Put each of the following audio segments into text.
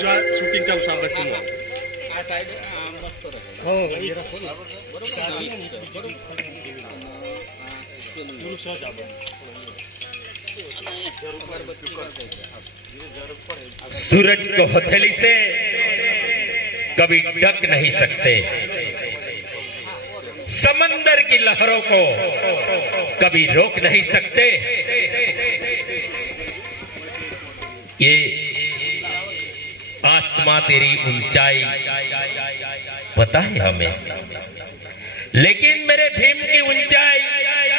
जो शूटिंग चालू आहे बस આ સાઈડ મસ્ત રહે. हो सूरज को हथेली से कभी ढक नहीं सकते, समंदर की लहरों को कभी रोक नहीं सकते। ये आसमां तेरी ऊंचाई पता है हमें, लेकिन मेरे भीम की ऊंचाई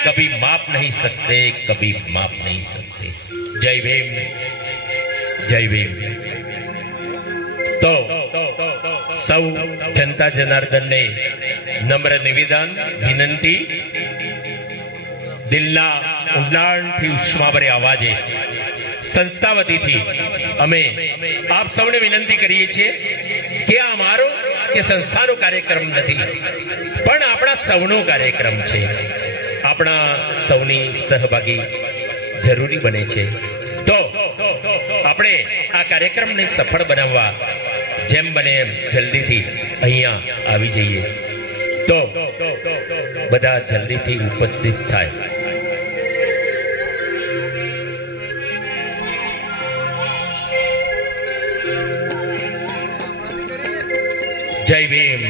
कभी माप नहीं सकते, कभी माप नहीं सकते। जय भीम, जय भीम। तो सौ जनता जनार्दन ने नम्र निवेदन विनंती दिलना ઊંડાણથી ઉષ્માભરે અવાજે સંસ્થા વતીથી અમે આપ સૌને વિનંતી કરીએ છીએ કે આ અમારો કે સંસ્થાનો કાર્યક્રમ નથી, પણ આપણા સૌનો કાર્યક્રમ છે, આપણા સૌની સહભાગી જરૂરી બને છે। તો આપણે આ કાર્યક્રમને સફળ બનાવવા જેમ બને એમ જલ્દીથી અહીંયા આવી જઈએ, તો બધા જલ્દીથી ઉપસ્થિત થાય। जय भीम,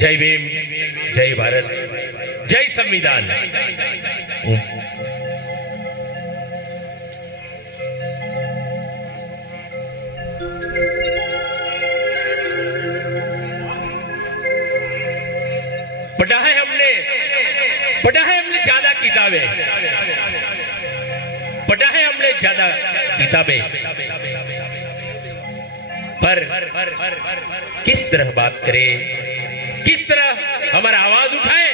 जय भीम, जय भारत, जय संविधान। पढ़ा है हमने ज्यादा किताबें, पढ़ा है हमने ज्यादा किताबें, पर किस तरह बात करें, किस तरह हमारा आवाज उठाए,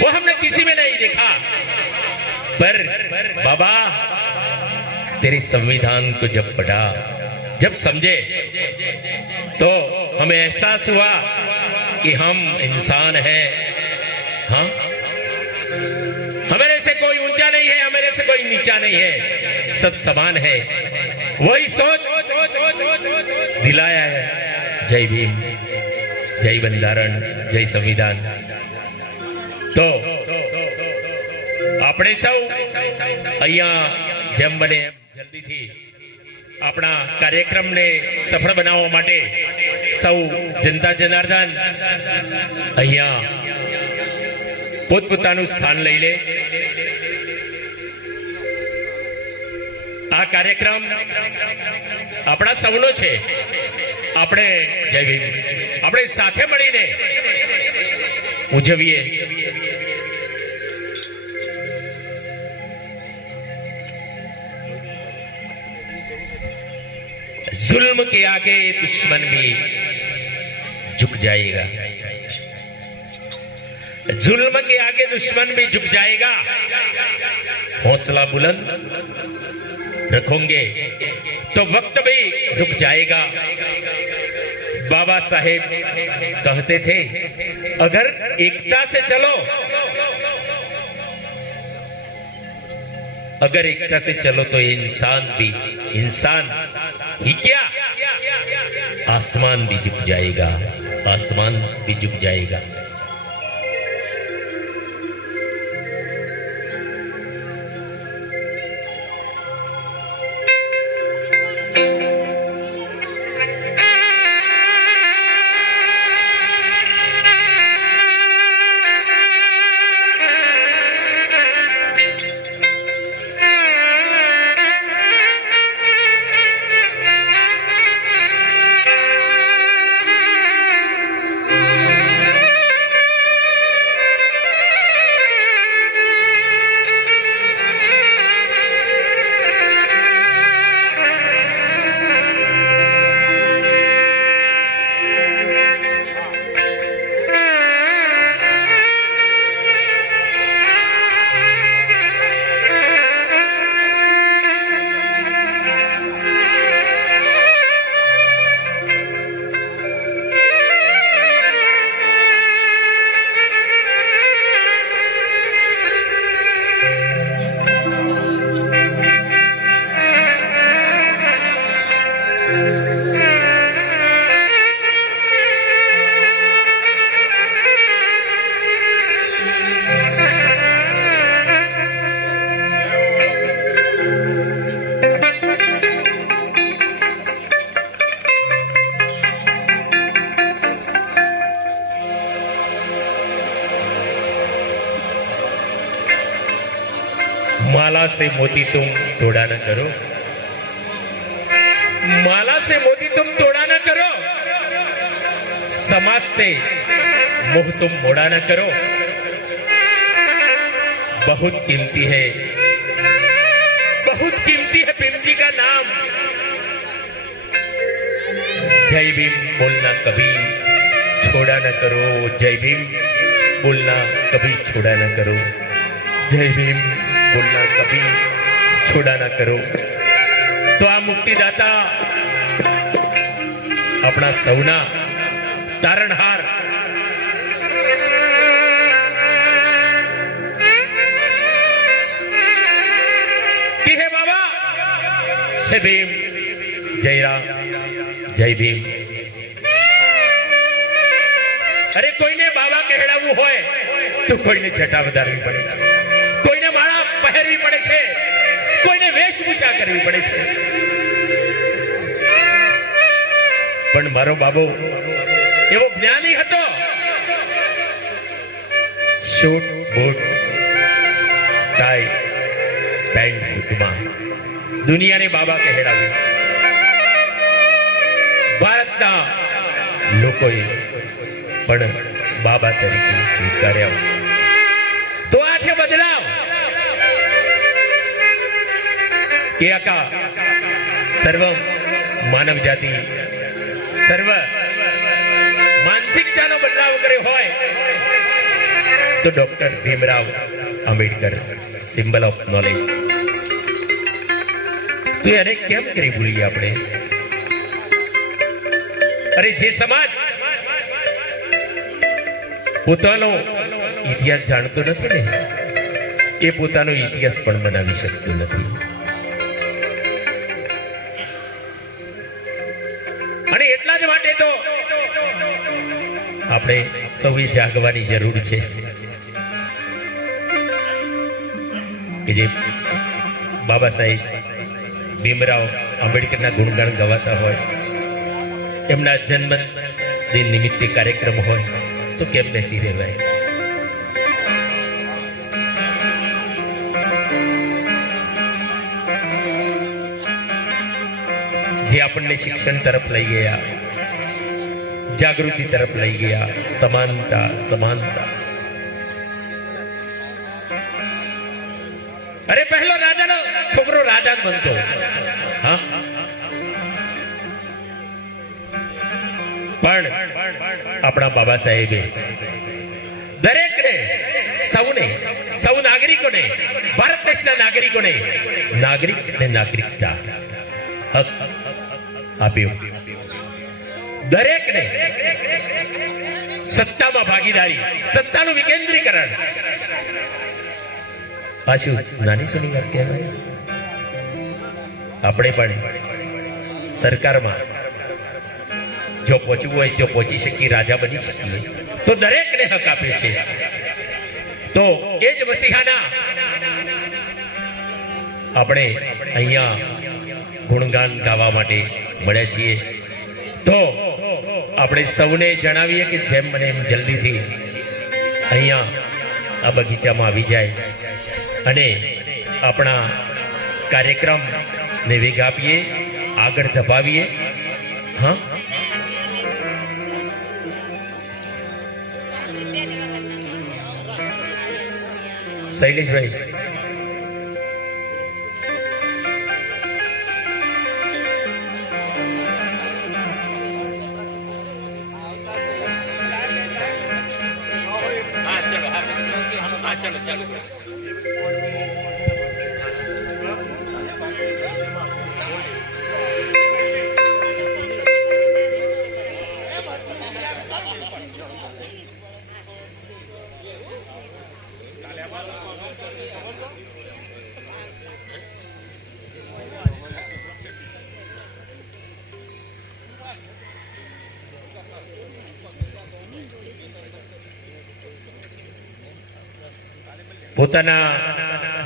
वो हमने किसी में नहीं देखा। पर बाबा तेरे संविधान को जब पढ़ा, जब समझे, तो हमें एहसास हुआ कि हम इंसान हैं। हाँ, हमारे से कोई ऊंचा नहीं है, हमारे से कोई नीचा नहीं है, सब समान है। वही सोच दिलाया है। जय भीम, जय બંધારણ, જય સંવિધાન। તો આપણે સૌ અહીંયા જેમ બને એમ જલ્દીથી આપણા કાર્યક્રમને સફળ બનાવવા માટે સૌ જનતા જનાર્દન અહીંયા પોતપોતાનું સ્થાન લઈ લે। આ કાર્યક્રમ આપણા સૌનો છે, આપણે જય ભીમ આપણે સાથે મળીને ઉજવીએ। जुल्म के आगे दुश्मन भी झुक जाएगा, जुल्म के आगे दुश्मन भी झुक जाएगा। हौसला बुलंद रखोगे तो वक्त भी रुक जाएगा। बाबा साहेब कहते थे अगर एकता से चलो, अगर एकता से चलो तो इंसान ही क्या, आसमान भी झुक जाएगा, आसमान भी झुक जाएगा। माला से मोती तुम तोड़ा न करो, माला से मोती तुम तोड़ा न करो, समाज से मोह तुम मोड़ा न करो। बहुत कीमती है, बहुत कीमती है भीम जी का नाम। जय भीम बोलना कभी छोड़ा न करो, जय भीम बोलना कभी छोड़ा न करो, जय भीम बोलना कभी छोड़ा न करो। तो आ मुक्तिदाता अपना सौना तारणहार की है बाबा, जय भीम, जय राम, जय भीम। अरे कोઈને બાબા કહેડાવવું હોય તો કોઈને જટા વધારવી પડે છે, કોઈને માળા પહેરવી પડે છે, કોઈને વેશભૂષા કરવી પડે છે। પણ મારો બાબો એવો જ્ઞાની હતો, શૂટ બૂટ ટાઈ પેન્ટ સૂટમાં દુનિયાને બાબા કહેડાવ્યું। ભારતના લોકોએ પણ બાબા તરીકે સ્વીકાર્યા। તો આ છે બદલાવ કે આકા સર્વ માનવ જાતિ સર્વ માનસિકતાનો બદલાવ કર્યો હોય તો doctor Bhimrao Ambedkar, symbol of knowledge. તો એને કેમ કરી ભૂલીએ આપણે? અરે જે સમાજ પોતાનો ઇતિહાસ જાણતો નથી ને, એ પોતાનો ઇતિહાસ પણ બનાવી શકતો નથી। અને એટલા જ માટે તો આપણે સૌએ જાગવાની જરૂર છે કે જે બાબા સાહેબ ભીમરાવ આંબેડકરના ગુણગાન ગવાતા હોય, એમના જન્મ દિન નિમિત્તે કાર્યક્રમ હોય તો કેમ બેસી રહેવાય? જે આપણને શિક્ષણ તરફ લઈ ગયા, જાગૃતિ તરફ લઈ ગયા, સમાનતા સમાનતા। અરે પહેલો રાજાનો છોકરો રાજા જ બનતો, હા, પણ આપણા બાબા સાહેબે દરેકને, સૌને, સૌ નાગરિકોને, ભારત દેશના નાગરિકોને નાગરિક ને નાગરિકતા હક આપ્યો। દરેકને સત્તામાં ભાગીદારી, સત્તાનું વિકેન્દ્રીકરણ। આ શું નાની સુની વાત કહેવાય? આપણે પણ સરકારમાં જો પહોંચવું હોય તો પહોંચી શકીએ, રાજા બની શકીએ, તો દરેકને હક આપે છે। તો એ જ મસીહાના આપણે અહીંયા ગુણગાન ગાવા માટે મળ્યા છીએ। તો આપણે સૌને જણાવીએ કે જેમ મને એમ જલ્દીથી અહીંયા આ બગીચામાં આવી જાય અને આપણા કાર્યક્રમને વેગ આપીએ, આગળ ધપાવીએ। હા, શૈલેષભાઈ, ચાલો ચાલો પોતાના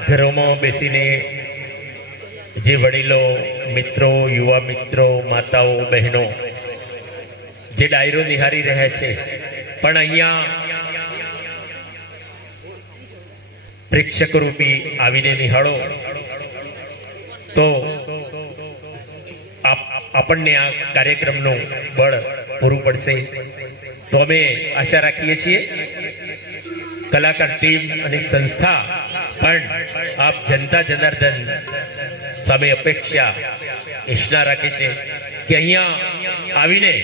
ઘરોમાં બેસીને જે વડીલો, મિત્રો, યુવા મિત્રો, માતાઓ, બહેનો જે ડાયરો નિહાળી રહ્યા છે, પણ અહીંયા પ્રેક્ષક રૂપી આવીને નિહાળો તો આપણને આ કાર્યક્રમનું બળ પૂરું પડશે. તો અમે આશા રાખીએ છીએ કલાકાર ટીમ અને સંસ્થા પણ આપ જનતા જનાર્દન સામે અપેક્ષા ઈચ્છના રાખે છે કે અહીંયા આવીને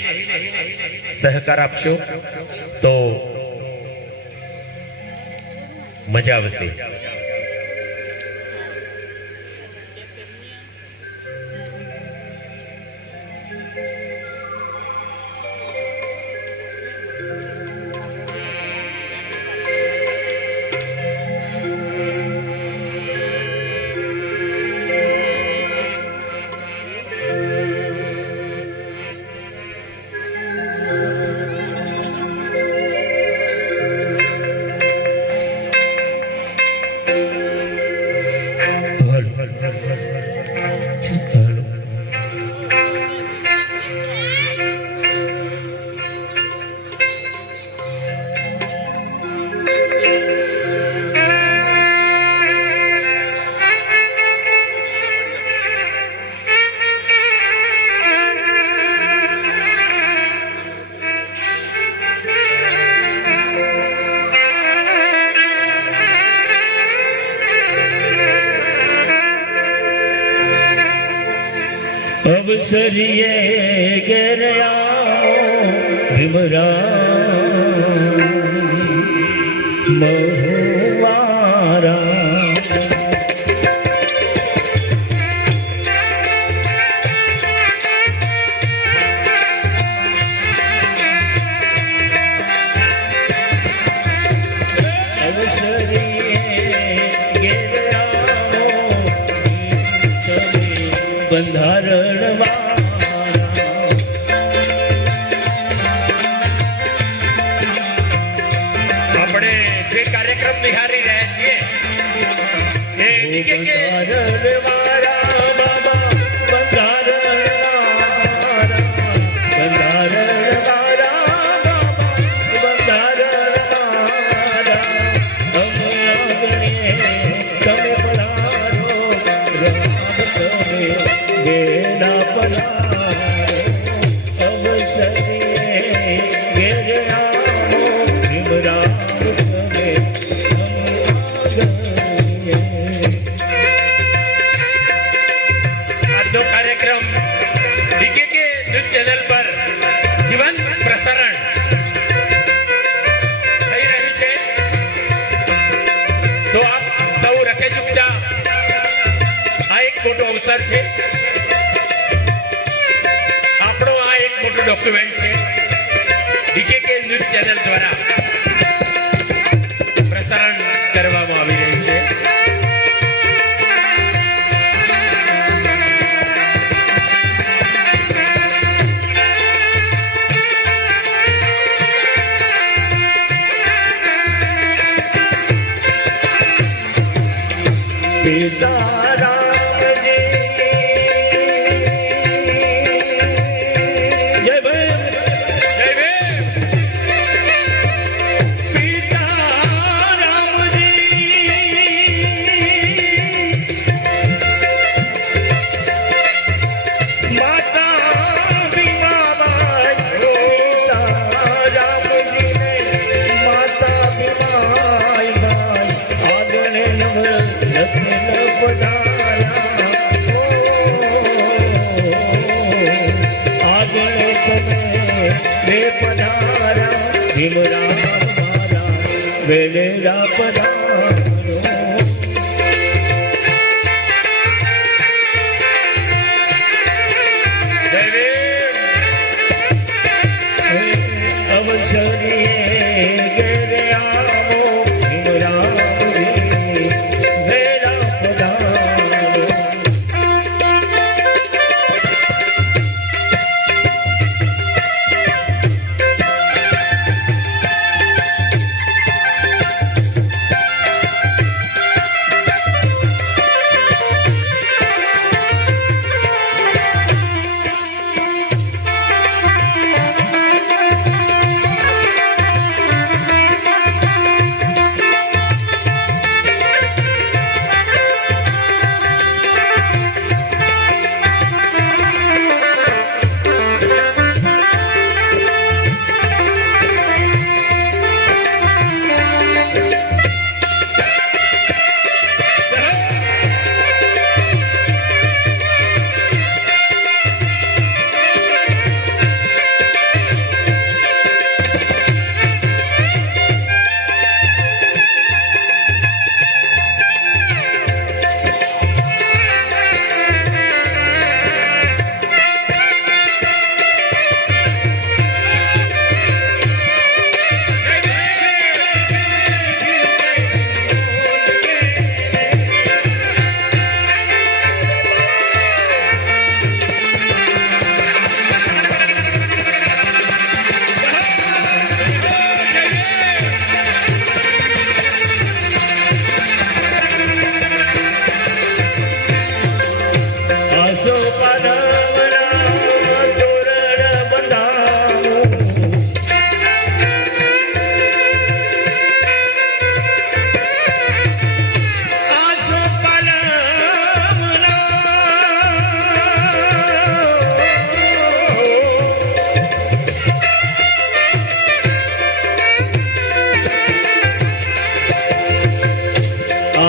સહકાર આપશો તો મજા આવશે. अवसरिये गिरया भीमरा महुआरा બંધારણ આપણે જે કાર્યક્રમ નિહાળી રહ્યા છીએ એ બંધારણ વાળા બાબા બંધારણ વાળા તમે પધારો તમે બેના પધારો અવસરે ઘેર આવો ભીમરાવ તમે આજનો કાર્યક્રમ ડીકેકે ન્યૂઝ ચેનલ પર જીવન પ્રસારણ થઈ રહ્યું છે. તો આપ સૌ રખે ચૂકતા આ એક મોટો અવસર છે. આપણો આ એક મોટો ડોક્યુમેન્ટ છે. ડીકેકે ન્યૂઝ ચેનલ દ્વારા પ્રસારણ કરવામાં આવી રહ્યું છે. સીતારામજી જય ભીમ જય ભીમ. સીતારામજી માતા ભીમાબાઈ સીતારામજીને માતા ભીમાઈ બાઈ આગળ નવ લખન પધારા આગળ તમે બે પધારા ભીમરાવ મારા વેલેરા પધારો જય ભીમ. અવસરીએ ઘેર આવો ભીમરાવજી વેરા પધારો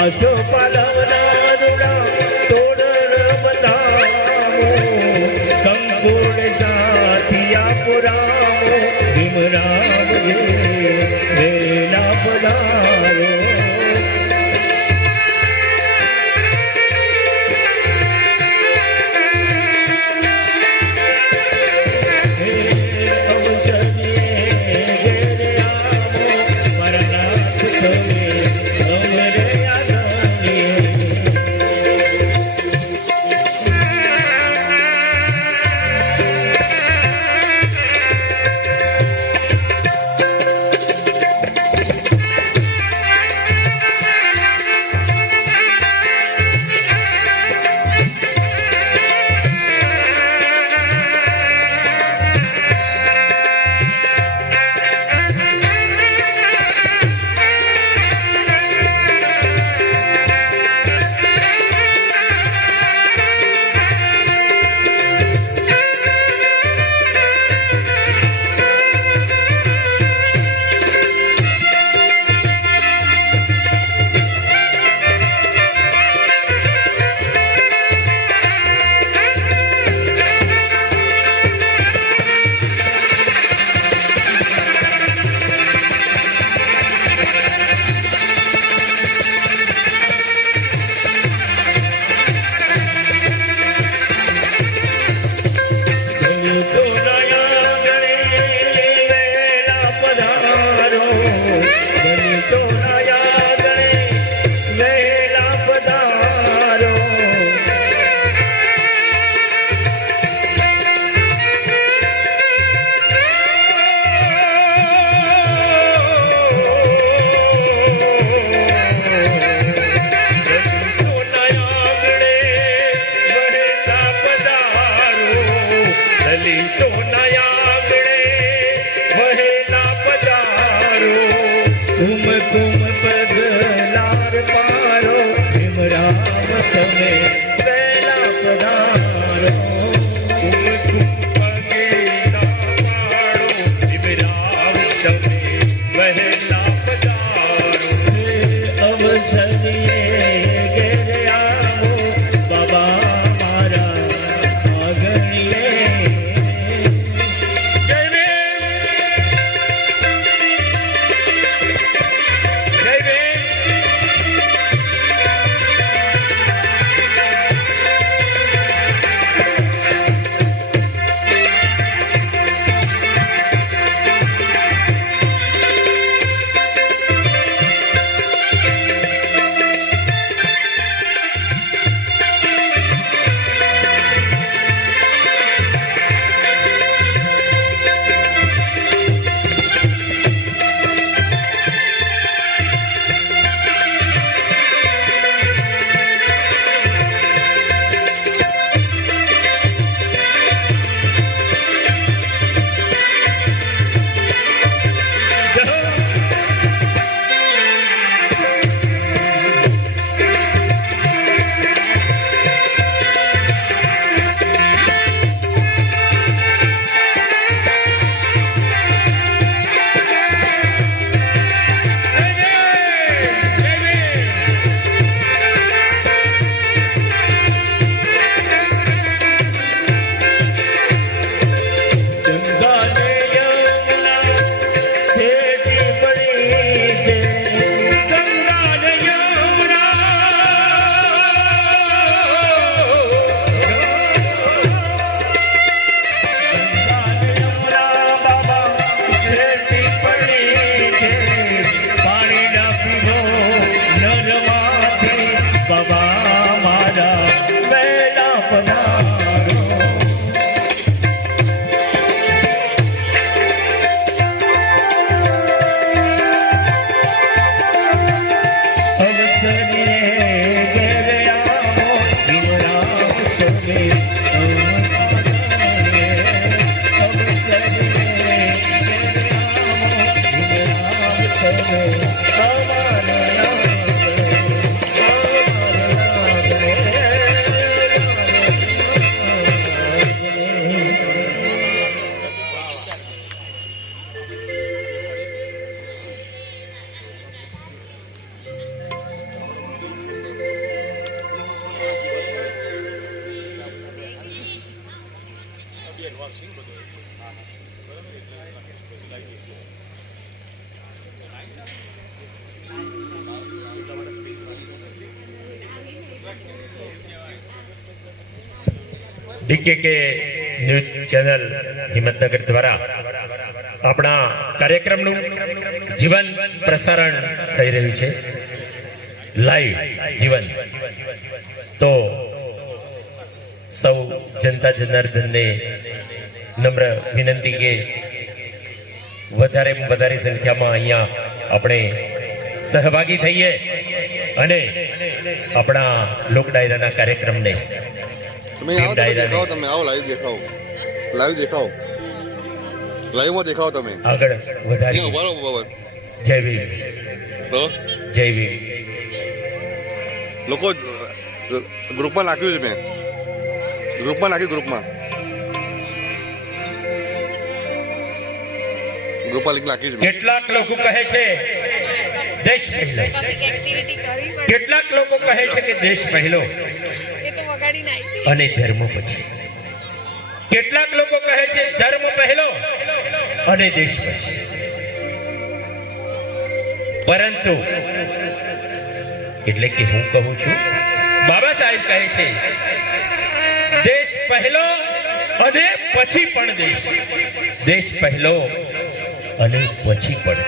આસો પાલવનારુણા તોડર બતાવો કંકુડ સાથિયા પુરાવો ભીમરાવ વેલા પધારો ડીકેકે ન્યૂઝ ચેનલ હિંમતનગર દ્વારા આપણા કાર્યક્રમનું જીવન પ્રસારણ થઈ રહ્યું છે, લાઈવ જીવન. તો સૌ જનતા જનાર્દનને નમ્ર વિનંતી કે વધારે સંખ્યામાં અહીંયા આપણે સહભાગી થઈએ અને આપણા લોક ડાયરાના કાર્યક્રમને તમે આવો, તમે દેખાઓ, તમે આવો, લાઈવ દેખાઓ, લાઈવમાં દેખાઓ તમે આગળ વધારીએ. ઉભા રહો બાબા. જય ભીમ, તો જય ભીમ. લોકો ગ્રુપમાં નાખ્યું છે, મેં ગ્રુપમાં લિંક નાખી છે. કેટલાક લોકો કહે છે દેશ પહેલો, કેટલાક લોકો કહે છે કે દેશ પહેલો અને ધર્મ પછી, કેટલાક લોકો કહે છે ધર્મ પહેલો અને દેશ પછી. પરંતુ એટલે કે હું કહું છું, બાબા સાહેબ કહે છે દેશ પહેલો અને પછી પણ દેશ પહેલો અને પછી પણ.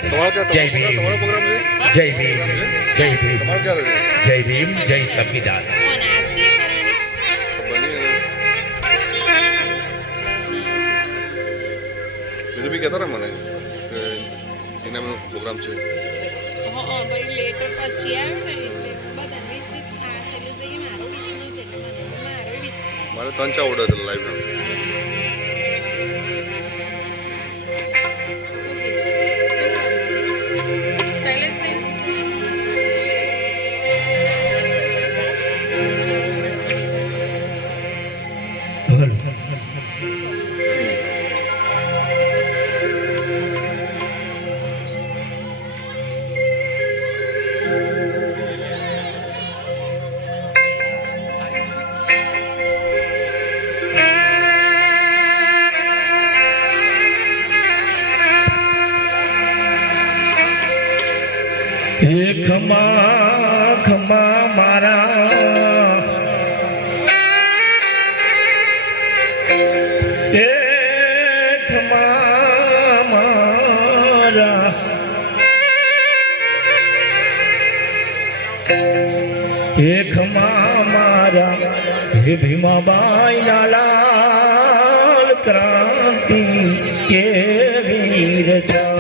જય ભીમ, તમારો પ્રોગ્રામ છે, જય ભીમ, જય ભીમ, તમારો ક્યારે છે? જય ભીમ, જય સંવિધાન. ખબર નહીં. બીજું બી કહેતા ને મને કે એના પ્રોગ્રામ છે. મારે 3-4 ઓર્ડર છે લાઈવના. ખમા મારા ખમા મારા ખમા મારા હે ભીમાબાઈ ના લાલ ક્રાંતિ કે વીર જા.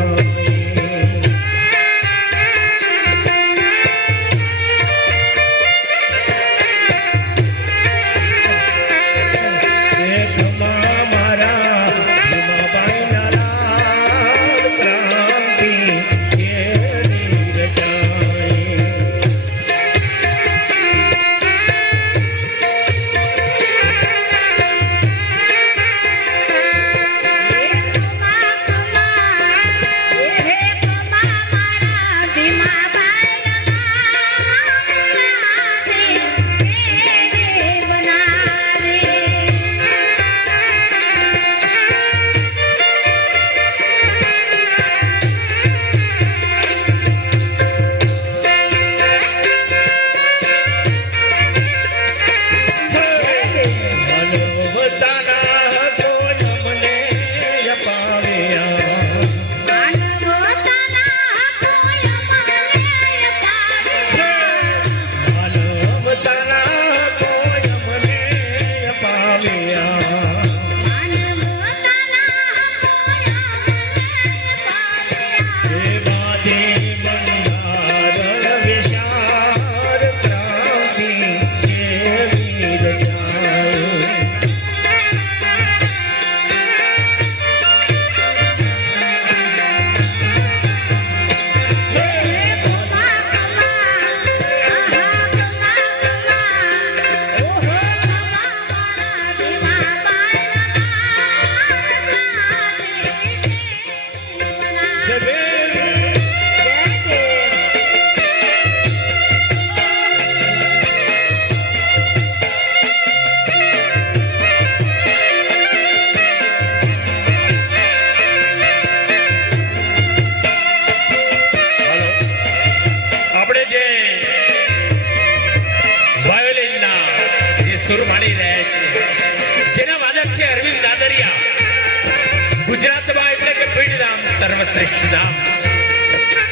શ્રેષ્ઠ નામ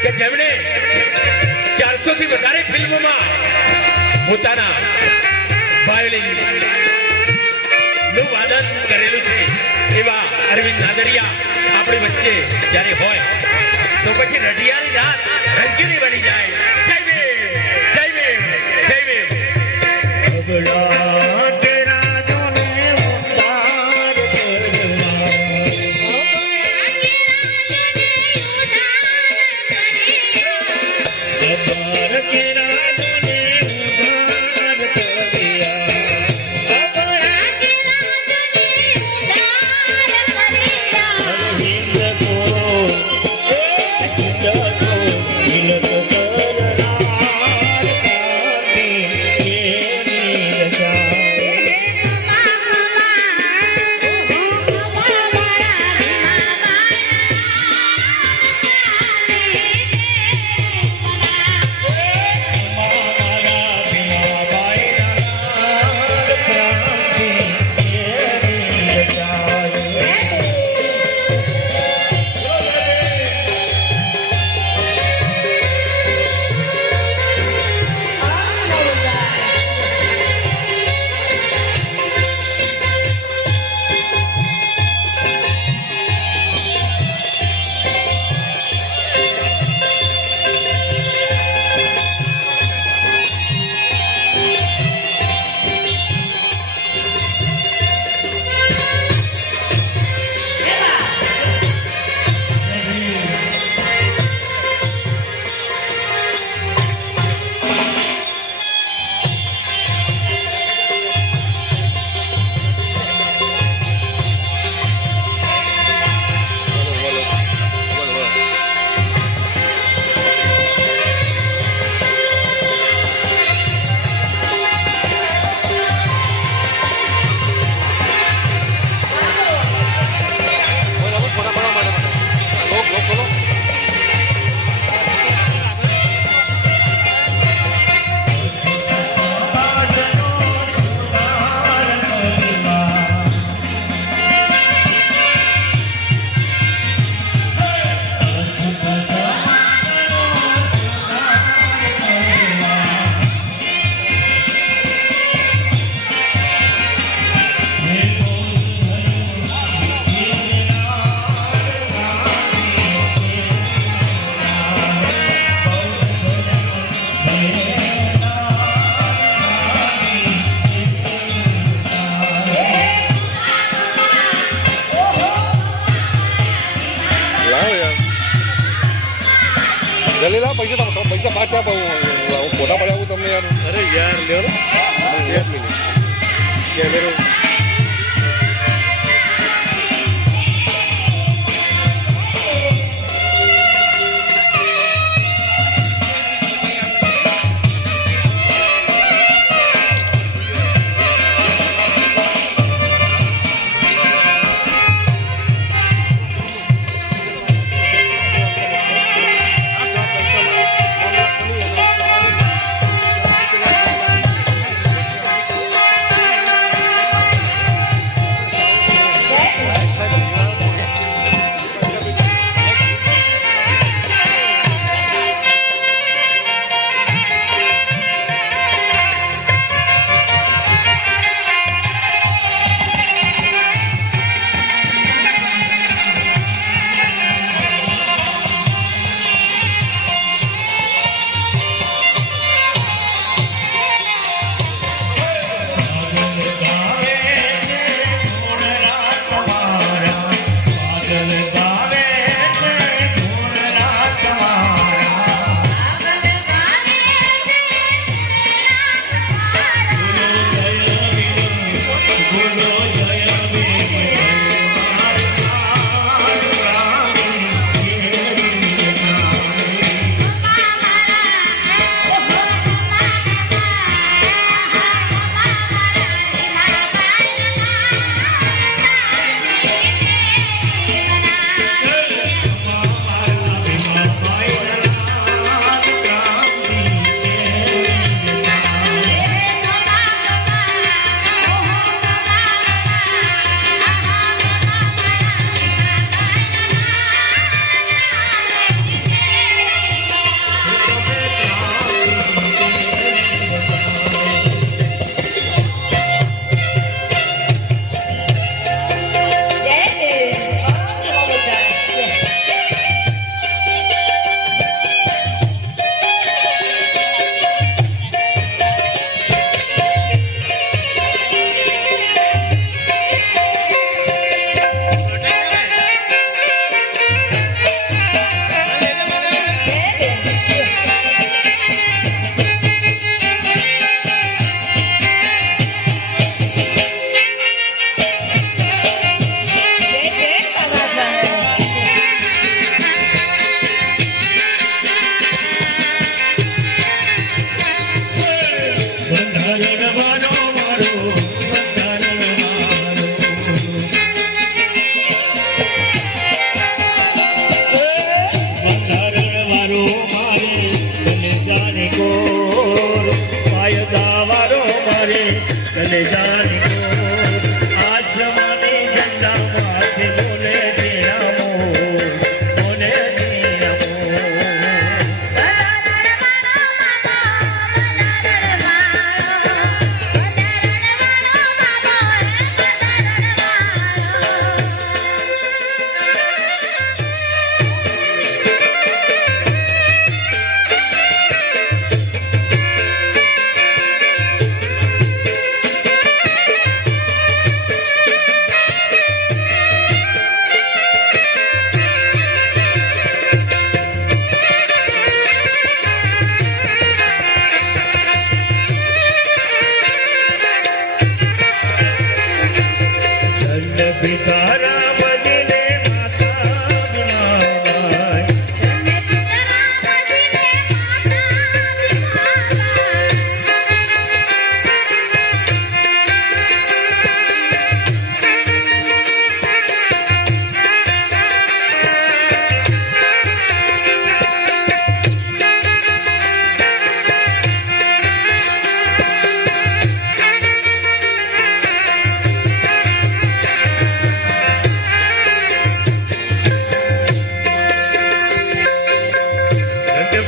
કે જેમણે 400 થી વધારે ફિલ્મોમાં પોતાના વાયોલિન નું વાદન કરેલું છે એવા અરવિંદ નાદરિયા આપણી વચ્ચે જ્યારે હોય તો પછી રઢિયાની રાત રંગીની બની જાય. જય ભીમ, જય ભીમ, જય ભીમ. અબળા તેરા જોને ઉદ્ધાર કરવા. અબર કેરા જોને ઉદ્ધાર કર્યા. અરે હિંદ કો તિલક કરનાર ક્રાંતિ કેવી રચાય. મારા ભીમાબાઈના નાદ ક્રાંતિ કેવી રચાય. લાવો યાર જલ્દી લાવો પૈસા પૈસા પાછા ફોટા પડાવું તમને યાર. અરે યાર લ્યો ને એક મિનિટ કેમેરો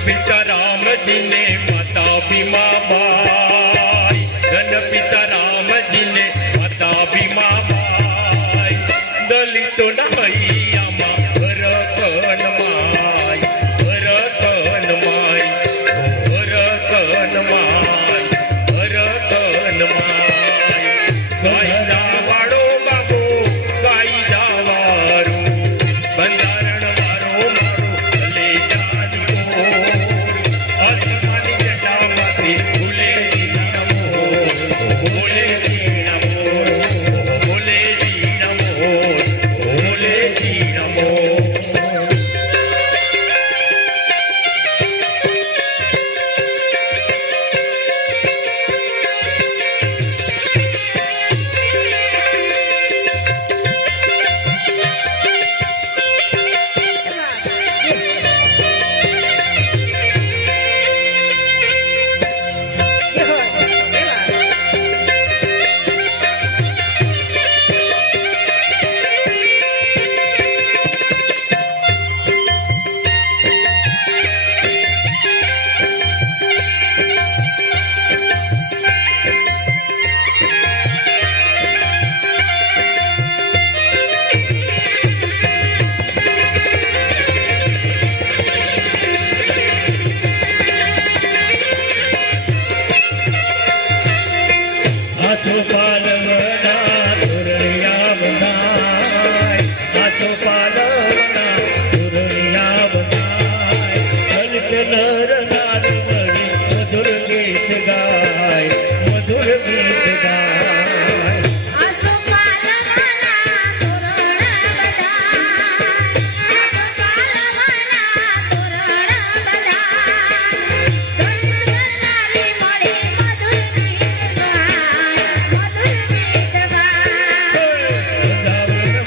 પિતા રામજીને માતા ભીમાબાઈ, ધન પિતા રામજીને માતા ભીમાબાઈ, દલિતોના હૈયામાં ભરતન માય, ભરતન માય, ભરતન માય, ભરતન માય. કાયદા વાળો બાબો, કાયદા વાળો, બંધારણ વાળો મારો કલેજાની ઓર, આસમાની જટામાંથી ભૂલે નમો, ભૂલે નમો, ભૂલે નમો, ભૂલે નમો. આસોપાલવના ધોરણિયા બંધાય, આસોપાલવના ધોરણિયા બંધાય, દલિત નર નારી મળી મધુર ગીત ગાય, મધુર ગીત ગાય. આસોપાલવના તોરણ બધાય, આસોપાલવના તોરણ બધાય, દલિત નારી મળે મધુર ગીત ગાય, મધુર ગીત ગાય. બંધારણ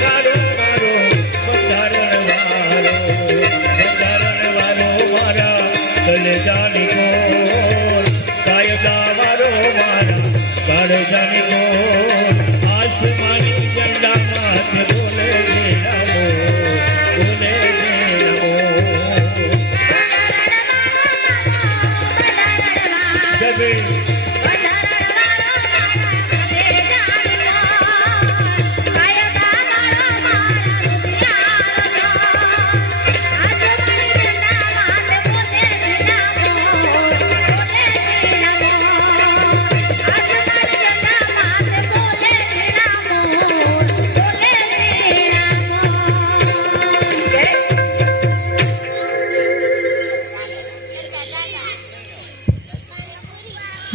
વાળો મારા કલેજાની કોર, કાયદા વાળો મારા કાળજાની કોર, આસમાની ઝંડા માથે બોલે નમો, બોલે નમો. જબે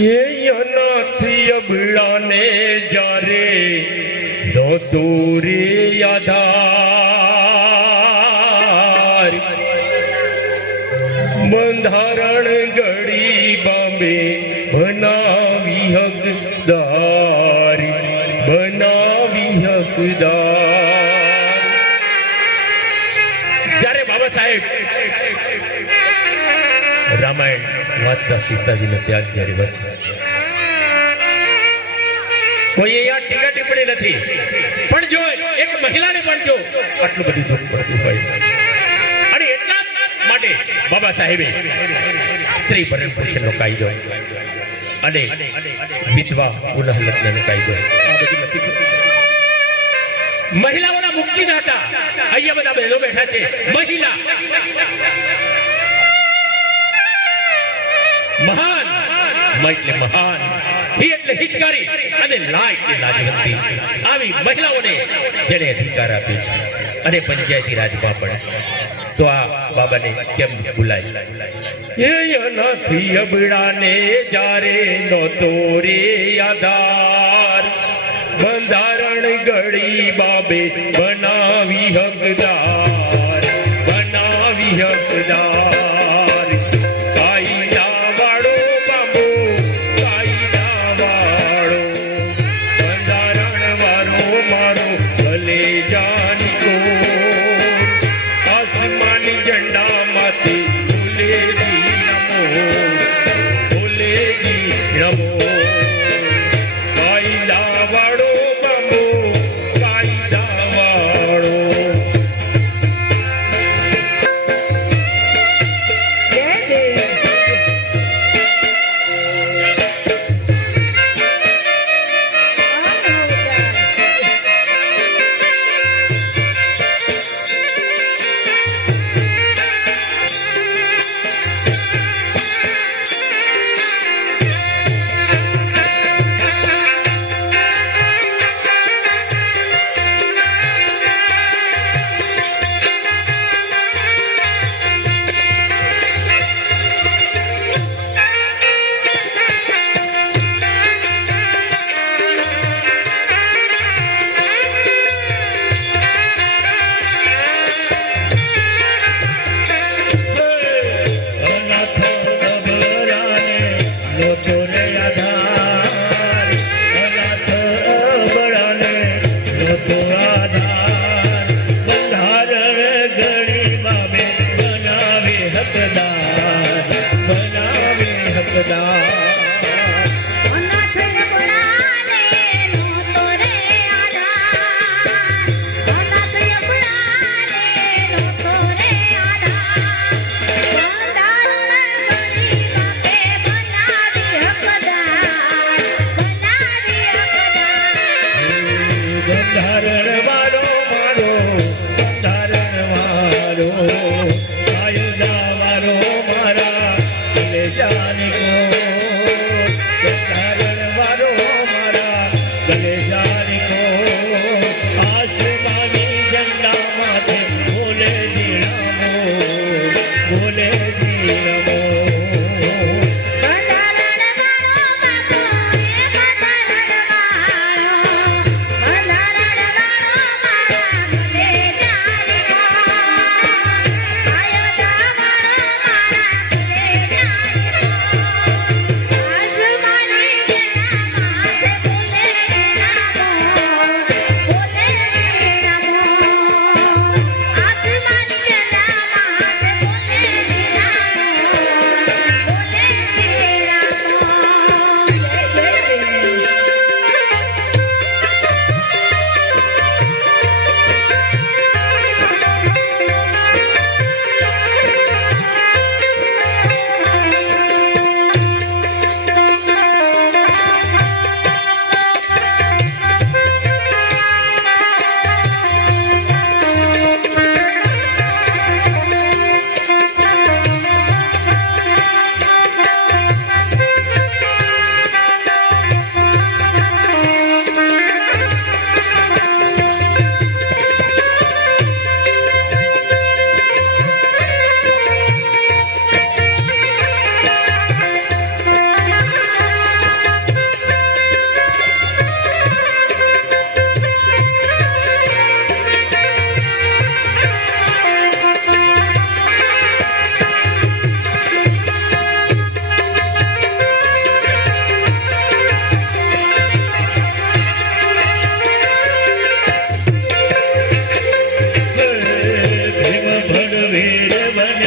એનાથી અબળાને જ્યારે દોરે આધાર, બંધારણ ઘડી બાંબે બનાવી હકદાર, બનાવી હકદાર. જ્યારે બાબા સાહેબ રામાયણ વાંચતા સીતાજીને ત્યાગ જ્યારે વચ્ચે કોઈ અહીંયા ટીકા ટિપ્પણી નથી, પણ જો એક મહિલાને પણ જો આટલું બધું દુઃખ પડતું હોય, અને એટલા માટે બાબા સાહેબે સ્ત્રી ભરણ પોષણનો કાયદો અને વિધવા પુનઃ લગ્નનો કાયદો આ બધું નથી કર્યું. મહિલાઓના મુક્તિદાતા અહીંયા બધા બહેનો બેઠા છે. મહિલા મહાન, એટલે મહાન, હી એટલે હિતકારી અને લા એટલે લાજવંતી. આવી મહિલાઓને જેને અધિકાર આપ્યો છે અને પંચાયતી રાજમાં પણ, તો આ બાબાને કેમ ભૂલાય? એનાથી અબળાને જ્યારે નહોતો રે આધાર, બંધારણ ઘડી બાબે બનાવી હકદાર, બનાવી હકદાર. હકદાર બનાવે હકદાર અનાથ યમુનાને નહોતો રે આધાર અનાથ યમુનાને નહોતો રે આધાર બંધારણ વાળો મારા ગલેશાની કો આસમાની ઝંડા માથે બોલે જીરામો બોલે જીરામો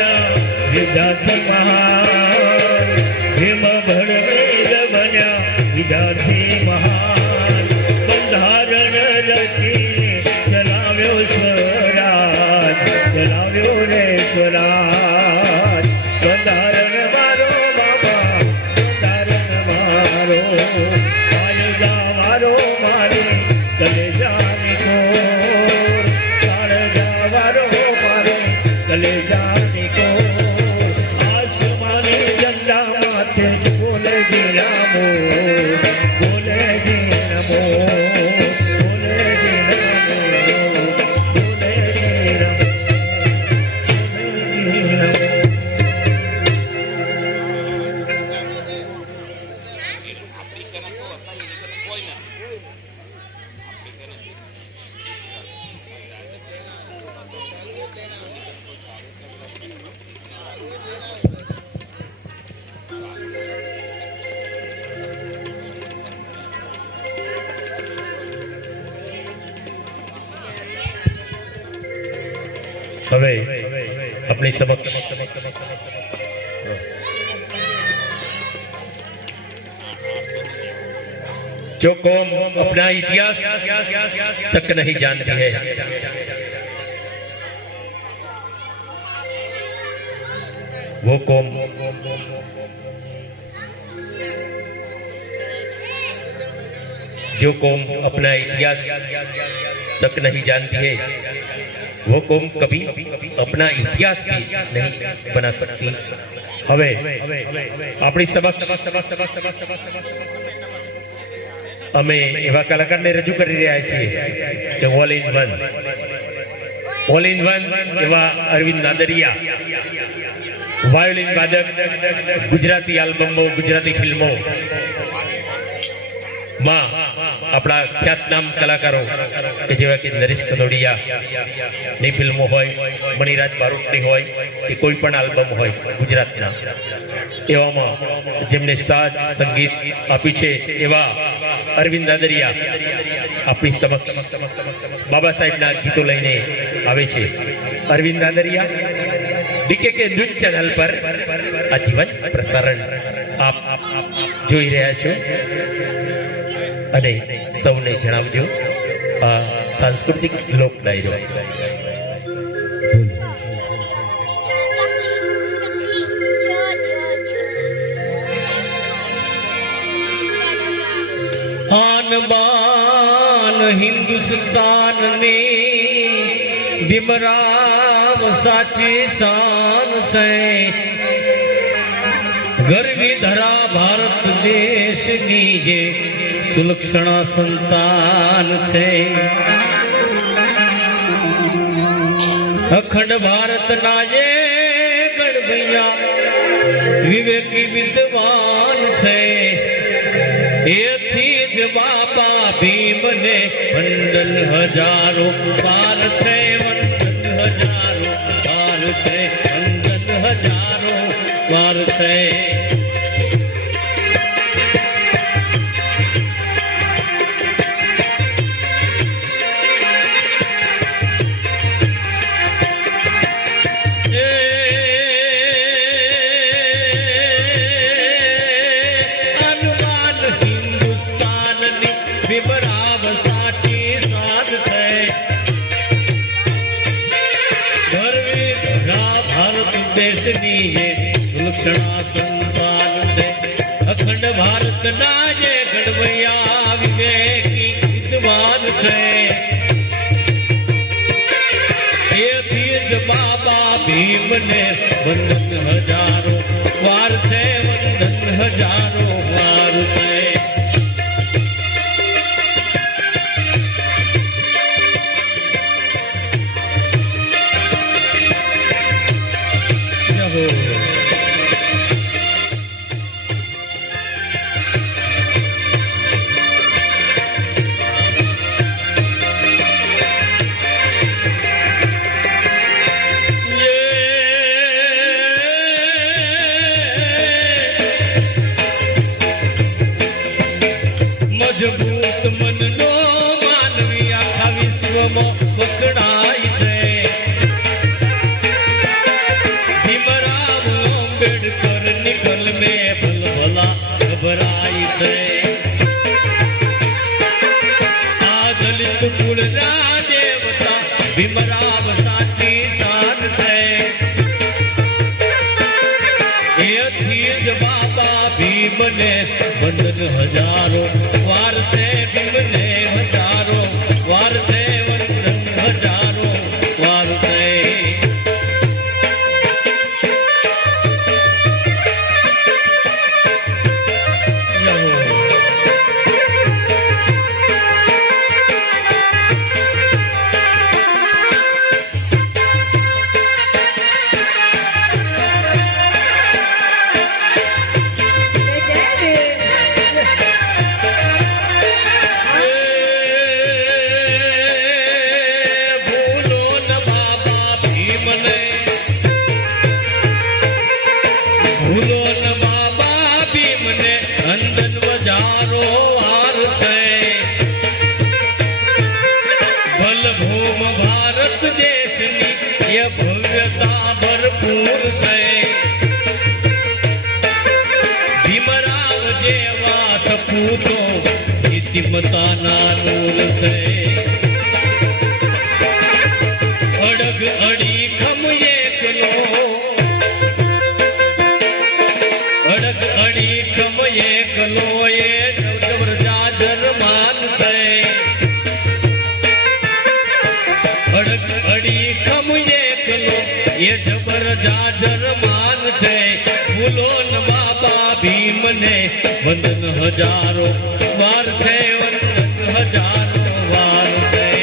વિદ્યાર્થી મહાન ભીમ ભણવીર બન્યા વિદ્યાર્થી મહાન બંધારણ રચી ચલાવ્યો સ્વરાજ ચલાવ્યો રે સ્વરાજ બંધારણ મારો બાબા બંધારણ મારો કાયદા મારો મારી કલેજાની કોર કાળજા મારો મારે કલેજાની કોર આસમાની ઝંડા માથે બોલે જી રામો બોલે જી નમો બોલે જી નમો બોલે જી રામો બોલે જી નમો હવે આપણી સમક્ષ जो कौम अपना इतिहास तक नहीं जानती है वो कौम जो कौम अपना इतिहास तक नहीं जानती है वो कौम कभी अपना इतिहास भी नहीं बना सकती હવે આપણી સમક્ષ અમે એવા કલાકારને રજૂ કરી રહ્યા છીએ કે ઓલ ઇન વન એવા અરવિંદ નાદરિયા વાયોલિન વાદક ગુજરાતી આલ્બમો ગુજરાતી ફિલ્મો માં આપણા ખ્યાતનામ કલાકારો કે જેવા કે નરેશ કનોડિયા ની ફિલ્મો હોય મણિરાજ બારોટની હોય કે કોઈ પણ આલ્બમ હોય ગુજરાતના એવામાં જેમને સાથ સંગીત આપ્યું છે એવા અરવિંદ નાદરિયા આપણી સમક્ષ બાબા સાહેબના ગીતો લઈને આવે છે. અરવિંદ નાદરિયા DKK ન્યૂઝ ચેનલ પર આ જીવન પ્રસારણ આપ જોઈ રહ્યા છો અને સૌને જણાવજો આ સાંસ્કૃતિક લોક ડાયરો आन बान हिंदुस्तान ने भीमराव साची शान से गर्वी धरा भारत देश नीजे सुलक्षणा संतान छे अखंड भारत नाजे गणभैया विवेकी विद्वान छे एथी ज बाबा भीम ने वंदन हजारों पार छे वंदन हजारों पार छे वंदन हजारों पार छे भीमराव साची साध छे गर्वी भरा भारत देश नी ये सुलक्षणा संतान छे अखंड भारत ना ये गढ़वैया विवेकी विद्वान छे ये तीज बाबा भीम ने वंदन हजारों वार छे वंदन हजारों वार छे मजबूत मन नो मानवी आखा विश्व में वखणाई छे भीमराव आंबेडकर निकल में भल भला घबराई छे आ दलित कुल ना देवता भीमराव साची शान छे एथी ज बाबा भीम ने वंदन हजारों वार छे भीम ने हजारों वार छे वंदन हजारों वार छे भूलो न बाबा भीम ने अंदन बजारो वार छे भल भूम भारत देश नी ये भव्यता भरपूर छे भीमराव जेवा सपूतो नीतिमता ना नूर छे अड़ग अड़ी खम एकलो अड़ग अड़ी खम एकलो ये जबर जाजर मान छे अड़ग अड़ी खम एकलो ये जबर जाजर मान छे भूलो न बाबा भीम ने वंदन हजारों वार छे वंदन हजारों वार छे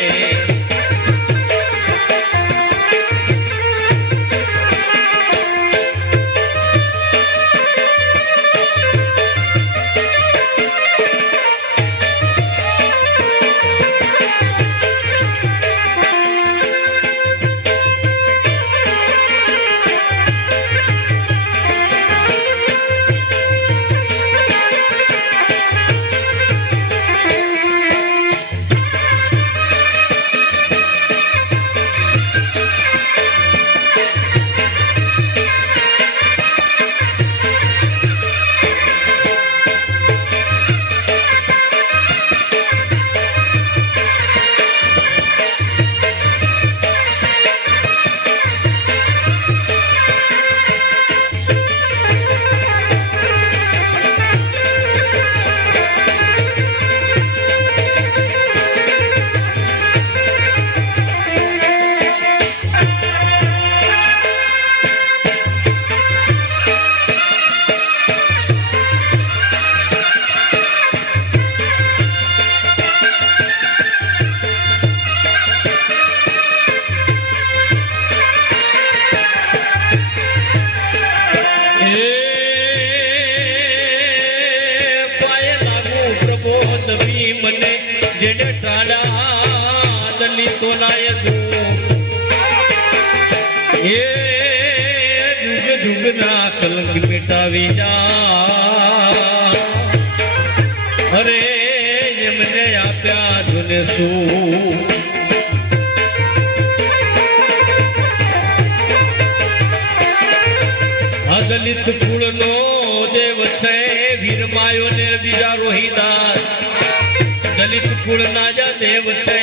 પાય લાગુ પ્રબોધ ભીમને જેને ટાળ્યા દલિતોના એ જુગ જુગના કલંક મિટાવી જા અરે એમને આપ્યા જોને શું દલિત કુળનો દેવ છે વીરમાયો ને બીજા રોહિદાસ દલિત કુળના જ દેવ છે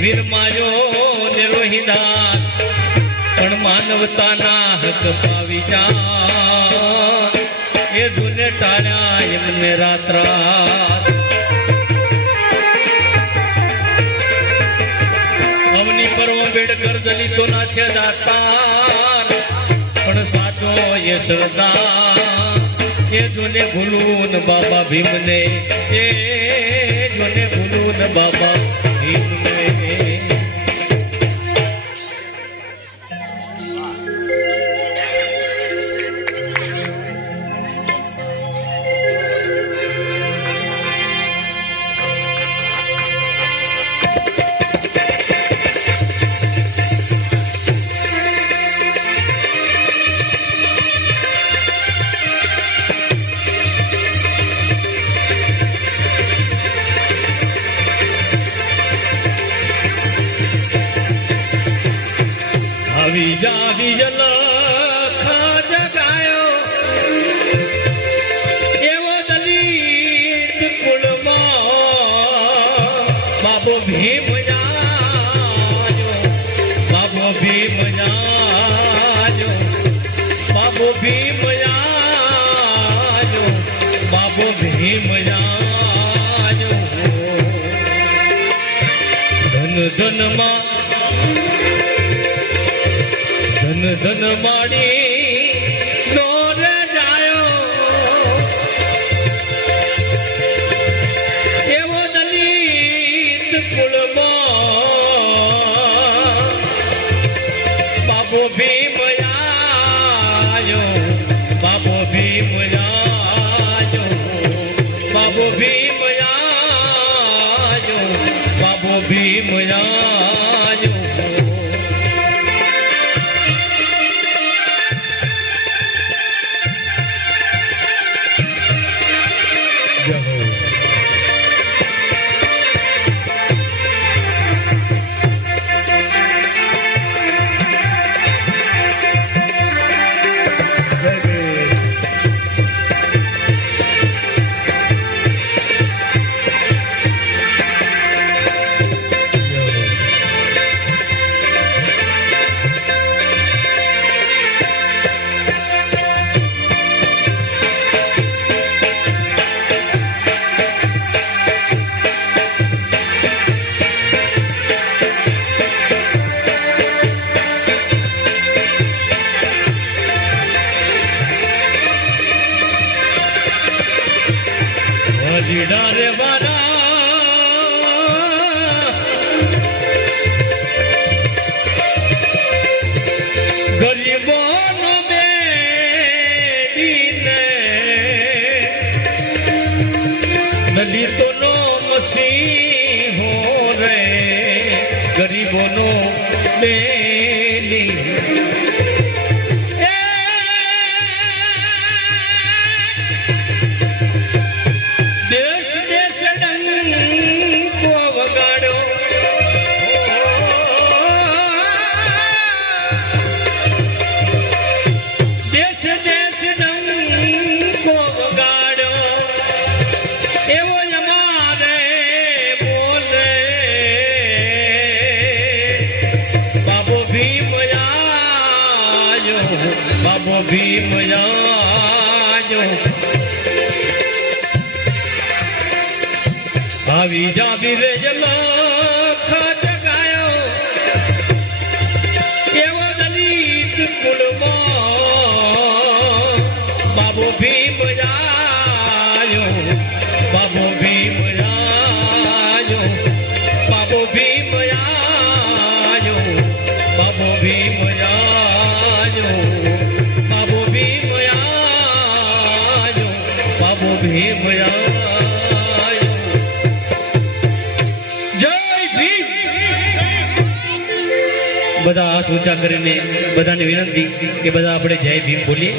વીરમાયો ને રોહિદાસ પણ માનવતાના હક પાવી જા એ જૂને ટાળ્યા એમને રાત રાત અવની પર્વ બેડકર દલિતોના છે દાતાર પણ સાચો એ સરદાર એ જોને ભૂલું ને બાબા ભીમને એ જોને ભૂલું ને બાબા ભીમને આવી લખા જગાયો એવો દલિત કુળમાં બાબો ભીમ જાજો બાબો ભીમ જાજો બાબો ભીમ જાજો બાબો ભીમ જાજો ધન ધનમાં ધન માડી દોર જાયો એવો દલિત કુળમાં બાબો ભીમ આયો બાબો ભીમ આયો બાબો ભીમ આયો બાબો ભીમ આયો રે ગરીબોનો બેડીને દલિતોનો મસીહો રે ગરીબોનો બેડી બાબો ભીમ જાજો આવી જા બિરેજ લખા જગાયો એવો દલિત કુળમાં બાબો ભીમ જાજો બાબો ભીમ જાજો બાબો ભીમ જાજો બાબો ભીમ જાજો બાબો ભીમ ભીમ આયો. જય ભીમ. બધા હાથ ઊંચા કરીને બધાને વિનંતી કે બધા આપણે જય ભીમ બોલીએ.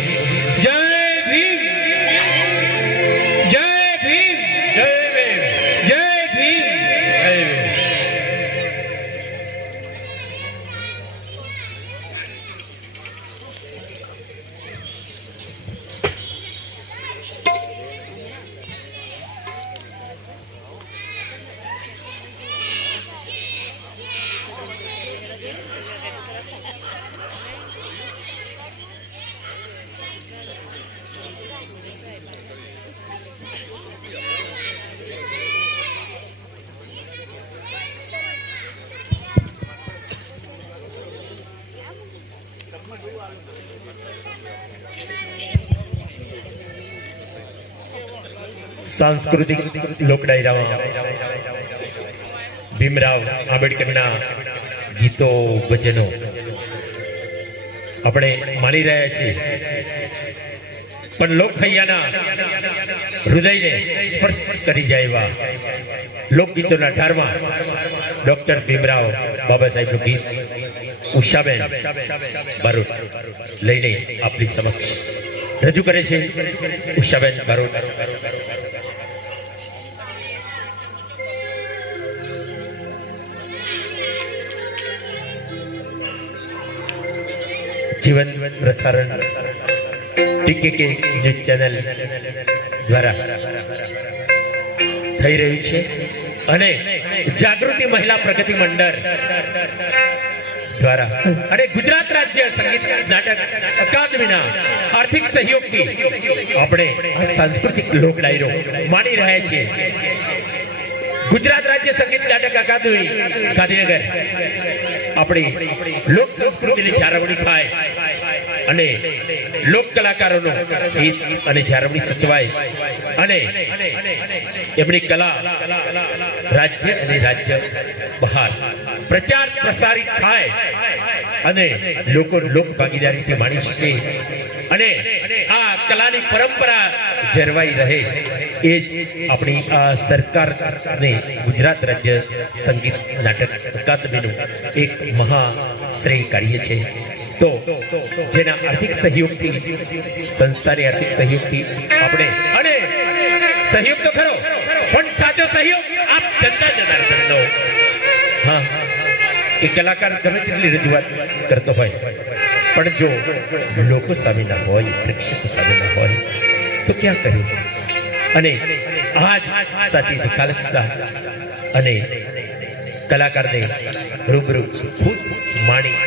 જય ભીમ. જય ભીમ. જય ભીમ. જય ભીમ. જય ભીમ. સાંસ્કૃતિક લોકડાયરામાં ભીમરાવ આંબેડકરના ગીતો ભજનો આપણે માણી રહ્યા છીએ, પણ લોકહૈયાના હૃદયને સ્પર્શ કરી જાય એવા લોકગીતોના ધારમાં ડોક્ટર ભીમરાવ બાબા સાહેબનું ગીત ઉષાબેન બારોટ લઈને આપણી સમક્ષ રજૂ કરે છે. ઉષાબેન બારોટ. જીવન પ્રસારણ ટીકે ન્યૂઝ ચેનલ દ્વારા થઈ રહ્યું છે અને જાગૃતિ મહિલા પ્રગતિ મંડળ દ્વારા અને ગુજરાત રાજ્ય સંગીત નાટક અકાદમીના આર્થિક સહયોગથી આપણે આ સાંસ્કૃતિક લોક ડાયરો માણી રહ્યા છીએ. ગુજરાત રાજ્ય સંગીત નાટક અકાદમી ગાંધીનગર આપણી લોક સંસ્કૃતિની જાળવણી થાય અને લોક કલાકારોનો હિત અને જાળવણી સચવાય અને એમની કલા રાજ્ય અને રાજ્ય બહાર પ્રચાર પ્રસારિત થાય અને લોકો લોક ભાગીદારીથી માણી શકે અને આ કલાની પરંપરા જળવાઈ રહે એ જ આપણી આ સરકારને ગુજરાત રાજ્ય સંગીત નાટક અકાદમીનું એક મહાશ્રેય કાર્ય છે. તો જેના આર્થિક સહયોગથી સંસ્થાની આર્થિક સહયોગથી આપણે અને સહયોગ તો ખરો પણ સાચો સહયોગ આપ જનતા જનાર્દનનો. હા, કે કલાકાર ગમે તેટલી રજૂઆત કરતો હોય પણ જો લોકો સામે ના હોય, પ્રેક્ષકો સામે ના હોય તો ક્યાં કર્યું? અને આ જ સાચી નિખાલસતા અને કલાકારને રૂબરૂ ખુદ માણી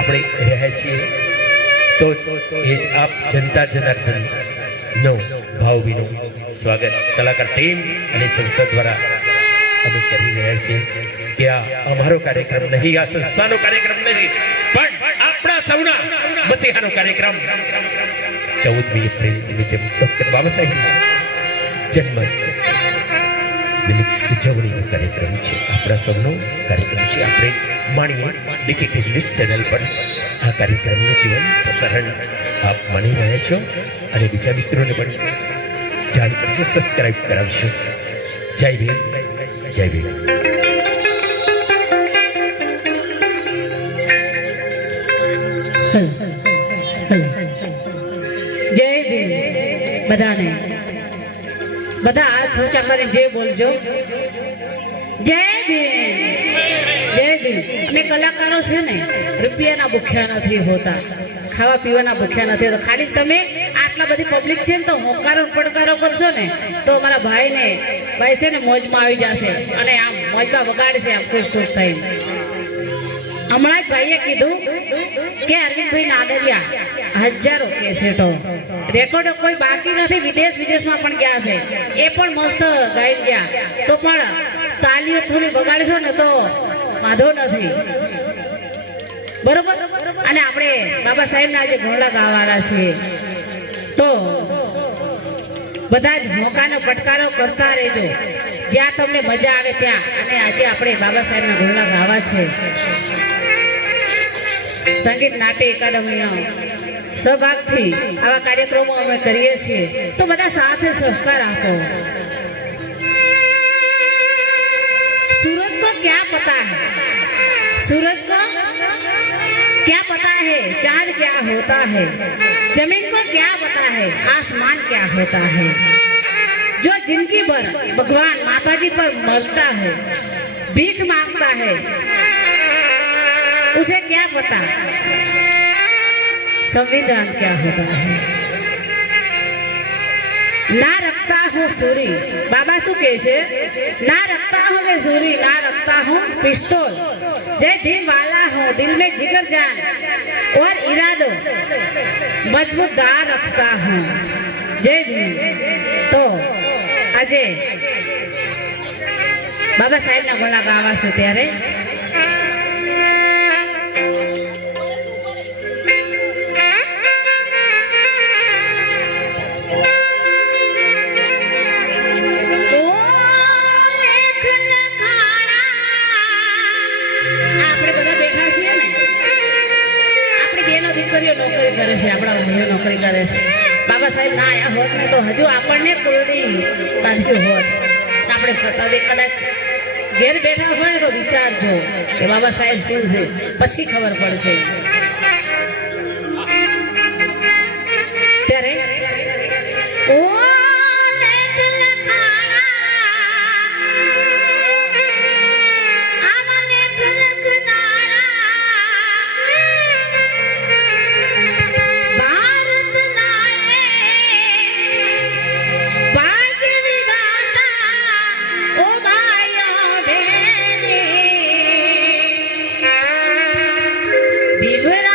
આપણે રહ્યા છીએ. તો એ જ આપ જનતા જનાર્દનનો ભાવભીનું સ્વાગત કલાકાર ટીમ અને સંસ્થા દ્વારા અમે કરી રહ્યા છીએ કે આ અમારો કાર્યક્રમ નહીં, આ સંસ્થાનો કાર્યક્રમ નહીં, પણ આપણા સૌના મસીહાનો કાર્યક્રમ 14મી એપ્રિલ નિમિત્તે ડોક્ટર બાબા સાહેબના જન્મ નિમિત્ત ઉજવણીનો કાર્યક્રમ છે. આપણા સૌનો કાર્યક્રમ છે. આપણે માણીએ ડીકેટી ન્યૂઝ ચેનલ પર આ કાર્યક્રમનું જીવન પ્રસારણ આપ માણી રહ્યા છો અને બીજા મિત્રોને પણ જાણ કરશો, સબસ્ક્રાઇબ કરાવશો. જય ભીમ. જય ભીમ. જય ભીમ. બધાને બધા હાથ ઊંચા કરીને જય બોલજો. જય ભીમ. જય ભીમ. અમે કલાકારો છે ને રૂપિયાના ભૂખ્યા નથી હોતા, ખાવા પીવાના ભૂખ્યા નથી હોતા. ખાલી તમે આટલા બધી પબ્લિક છે ને તો હોકારો પડકારો કરશો ને તો અમારા ભાઈ છે ને મોજમાં આવી જશે અને આમ મોજમાં વગાડશે, આમ ખુશ ખુશ થઈ. હમણાં જ ભાઈએ કીધું કે અરવિંદભાઈ નાદરિયા હજારો કેસેટો રેકોર્ડો કોઈ બાકી નથી, વિદેશમાં પણ ગયા છે, એ પણ મસ્ત ગાઈ ગયા. તો પણ તાલીઓ થોડી વગાડશો ને તો વાંધો નથી, બરોબર. અને આપણે બાબા સાહેબના આજે ઘોડા ગાવાના છીએ તો બધા જ મોકાનો પટકારો કરતા રહેજો જ્યાં તમને મજા આવે ત્યાં. અને આજે આપણે બાબા સાહેબના ઘોડા ગાવા છે. સંગીત નાટ્ય એકાદમીનો સૌભાગથી આવા કાર્યક્રમો અમે કરીએ છીએ તો બધા સાથે સહકાર આપો. सूरज को क्या पता है, सूरज को क्या पता है चांद क्या होता है, जमीन को क्या पता है आसमान क्या होता है. जो जिंदगी भर भगवान माता जी पर मरता है, भीख मांगता है, उसे क्या पता संविधान क्या होता है. ना रखता हूँ सूरी, बाबा शू कहे छे, ना रखता हूँ मैं सूरी, ना रखता हूँ पिस्तौल, जय भीम वाला हूँ दिल में जिगर जान और इरादो मजबूतदार रखता हूँ. जय भीम. तो આજે બાબા સાહેબના ગોળા ગાવા છે ત્યારે નોકરી કરે છે, આપણા ભાઈઓ નોકરી કરે છે. બાબા સાહેબ ના આયા હોત ને તો હજુ આપણને કોરડી બાંધ્યું હોત. આપણે ફરતા દે કદાચ ઘેર બેઠા હોય ને તો વિચારજો કે બાબા સાહેબ શું છે, પછી ખબર પડશે. ત્યારે ઓ Viva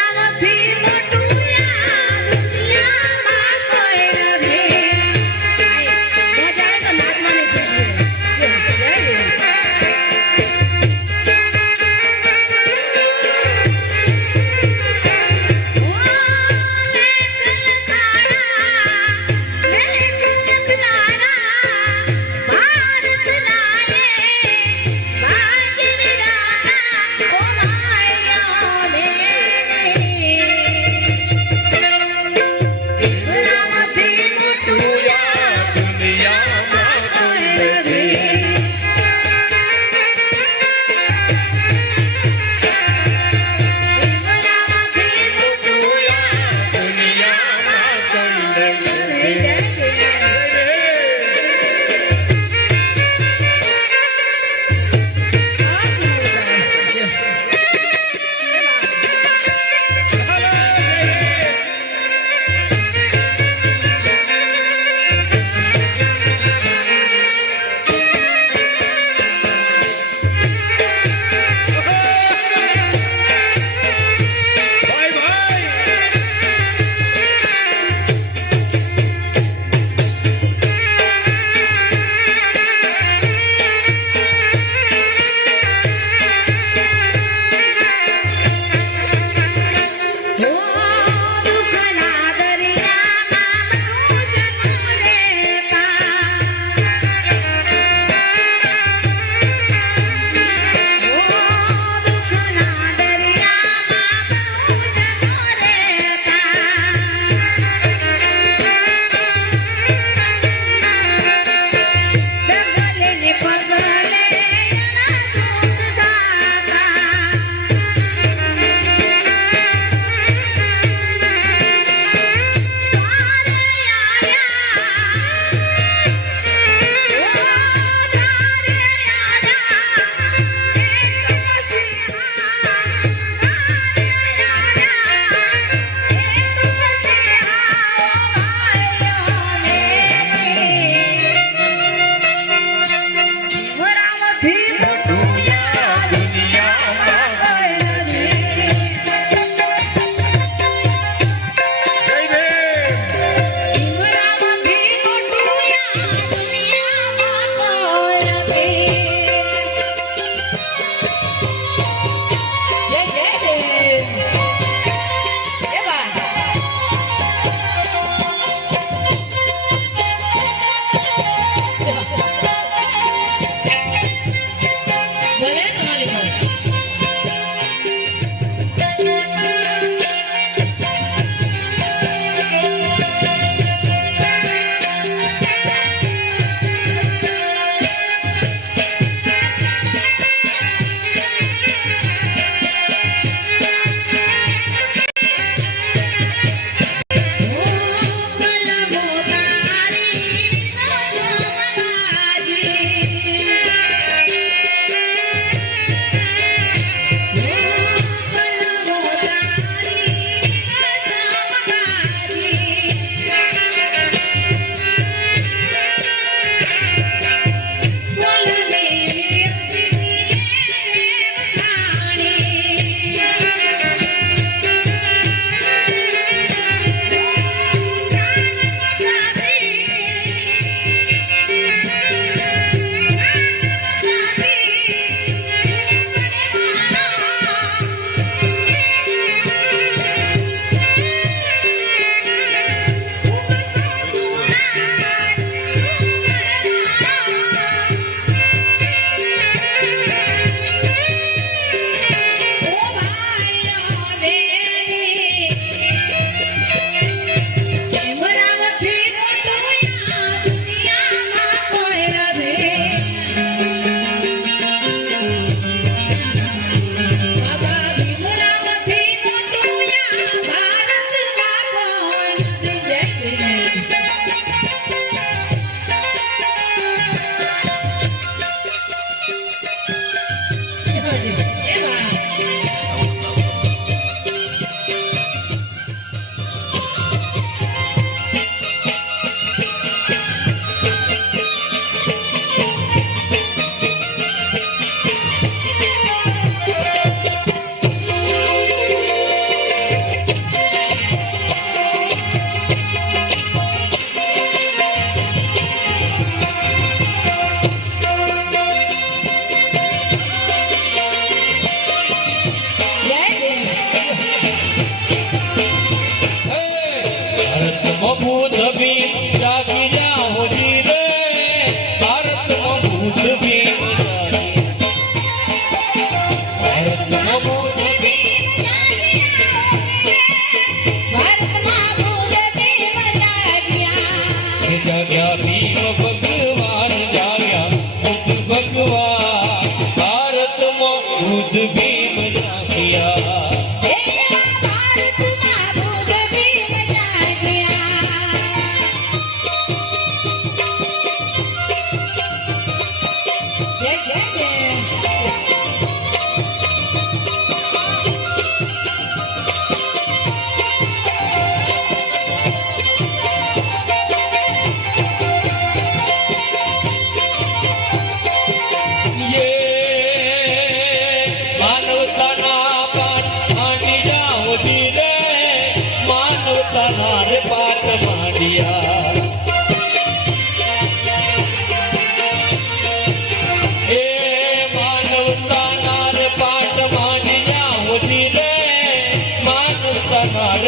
ત્યાં ભીમ ભગવાન જાવ્યા બુદ્ધ ભગવાન ભારતમાં બુદ્ધ ભીમ જાગ્યા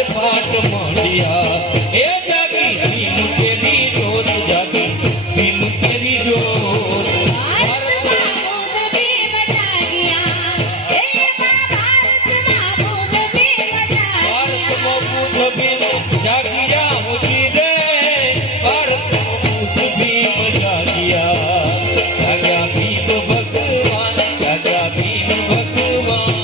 પાટ માંડ્યા એ જાગી ભીમ તેરી જોત જાગી ભીમ તેરી જોત ભારતમાં બુદ્ધ ભીમ જાગ્યા હોતી રે ભારતમાં બુદ્ધ ભીમ જાગ્યા જાગ્યા ભીમ ભગવાન જાગ્યા ભીમ ભગવાન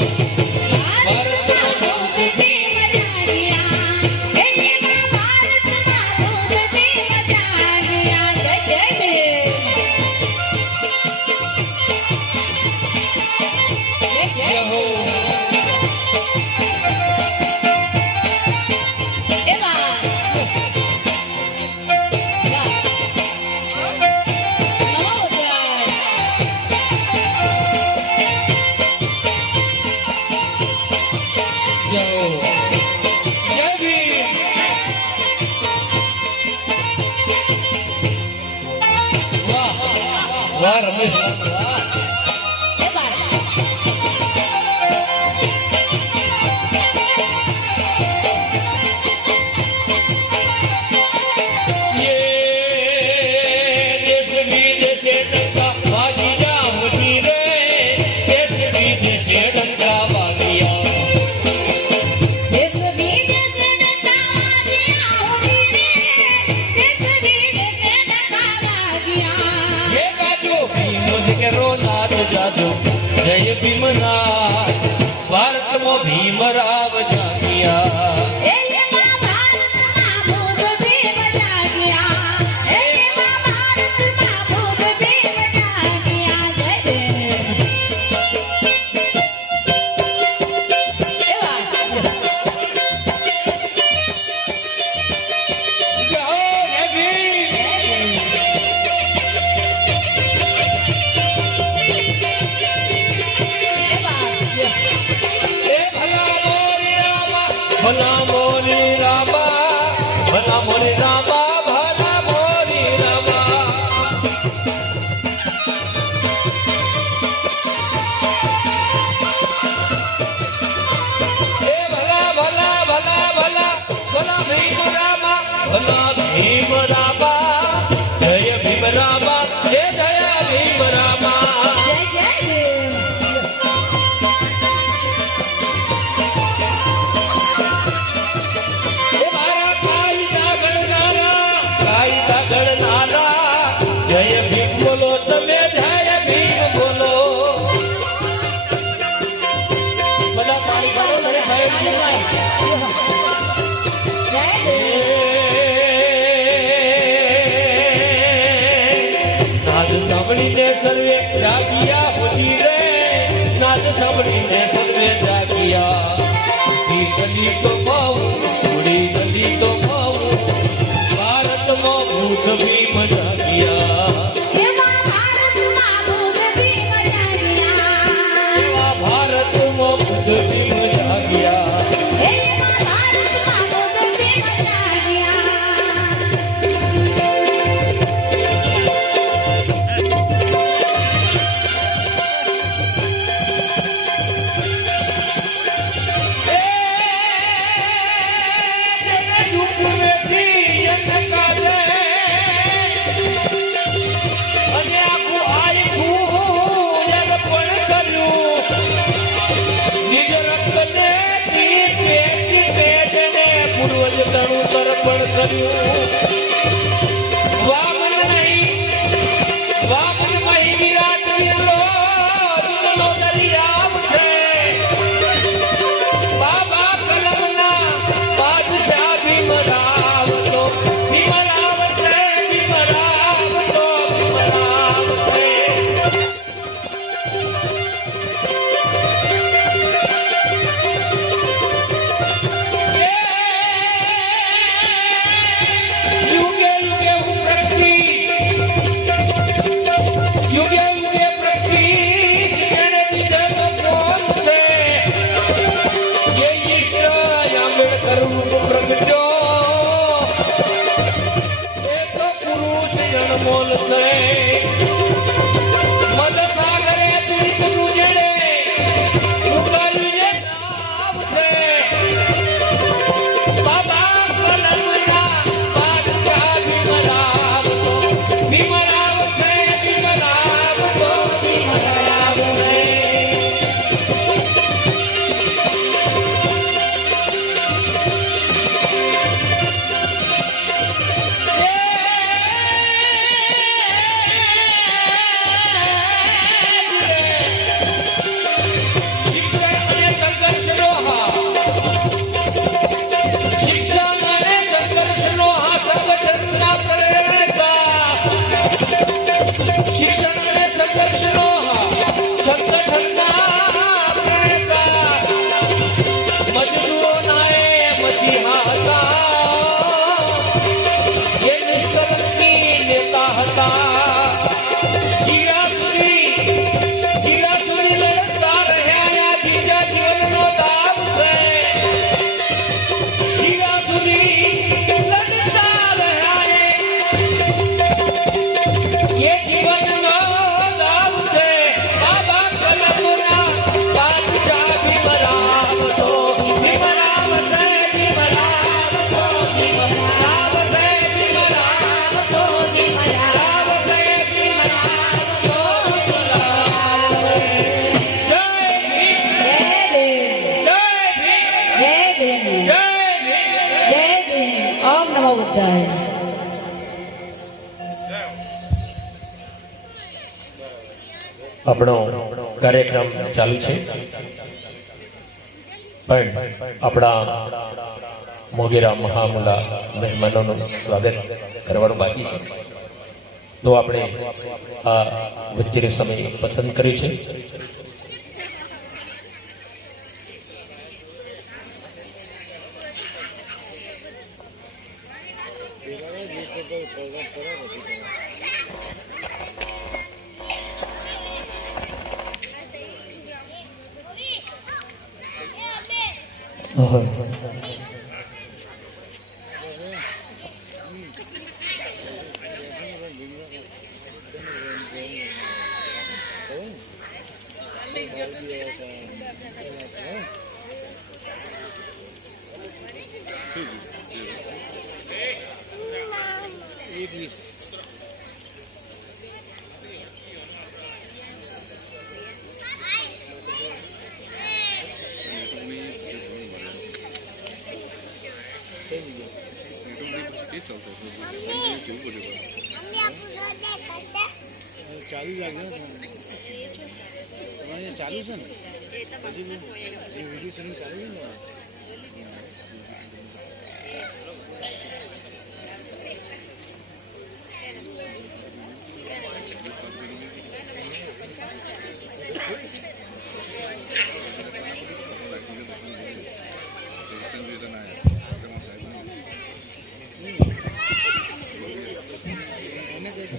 વાહ રમેશ જય ભીમનાથ ભારતમાં ભીમરાવ જાગ્યા ભલા મોરી રામા ભલા મોરી રામા ભલા મોરી રામા એ ભલા ભલા ભલા ભલા ભલા ભીમ રામા ભલા ભીમ રામા જય ભીમ રામા હે જય ભીમ રામા જય ભીમ બોલો તમે જય ભીમ બોલો બધા પાણી પાડો ને નાદ સાંભળીને સર્વે જાગ્યા હોતી રે નાદ સાંભળીને સર્વે જાગ્યા ગલી તો પાવું થોડી ગલી તો પાવું ભારતમાં બુદ્ધ ભીમ જાગ્યા ભારતમાં બુદ્ધ ભીમ જાગ્યા ये जीवनનો લાભ છે બાબા કલમના સાચા ભીમરાવ તો ભીમરાવ સે ભીમરાવ તો ભીમરાવ સે ભીમરાવ તો ભીમરાવ સે ભીમરાવ તો જય ભીમ જય ભીમ જય ભીમ જય ભીમ જય ભીમ જય ભીમ ઓમ નમો બુદ્ધાય આપણો કાર્યક્રમ ચાલુ છે પણ આપણા મોગેરા મહામુલા મહેમાનોનું સ્વાગત કરવાનું બાકી છે તો આપણે આ વચ્ચેનો સમય પસંદ કર્યો છે ચાલુ લાગે તમારે ચાલુ છે ને પછી એ વિડીયો ચાલુ છે ને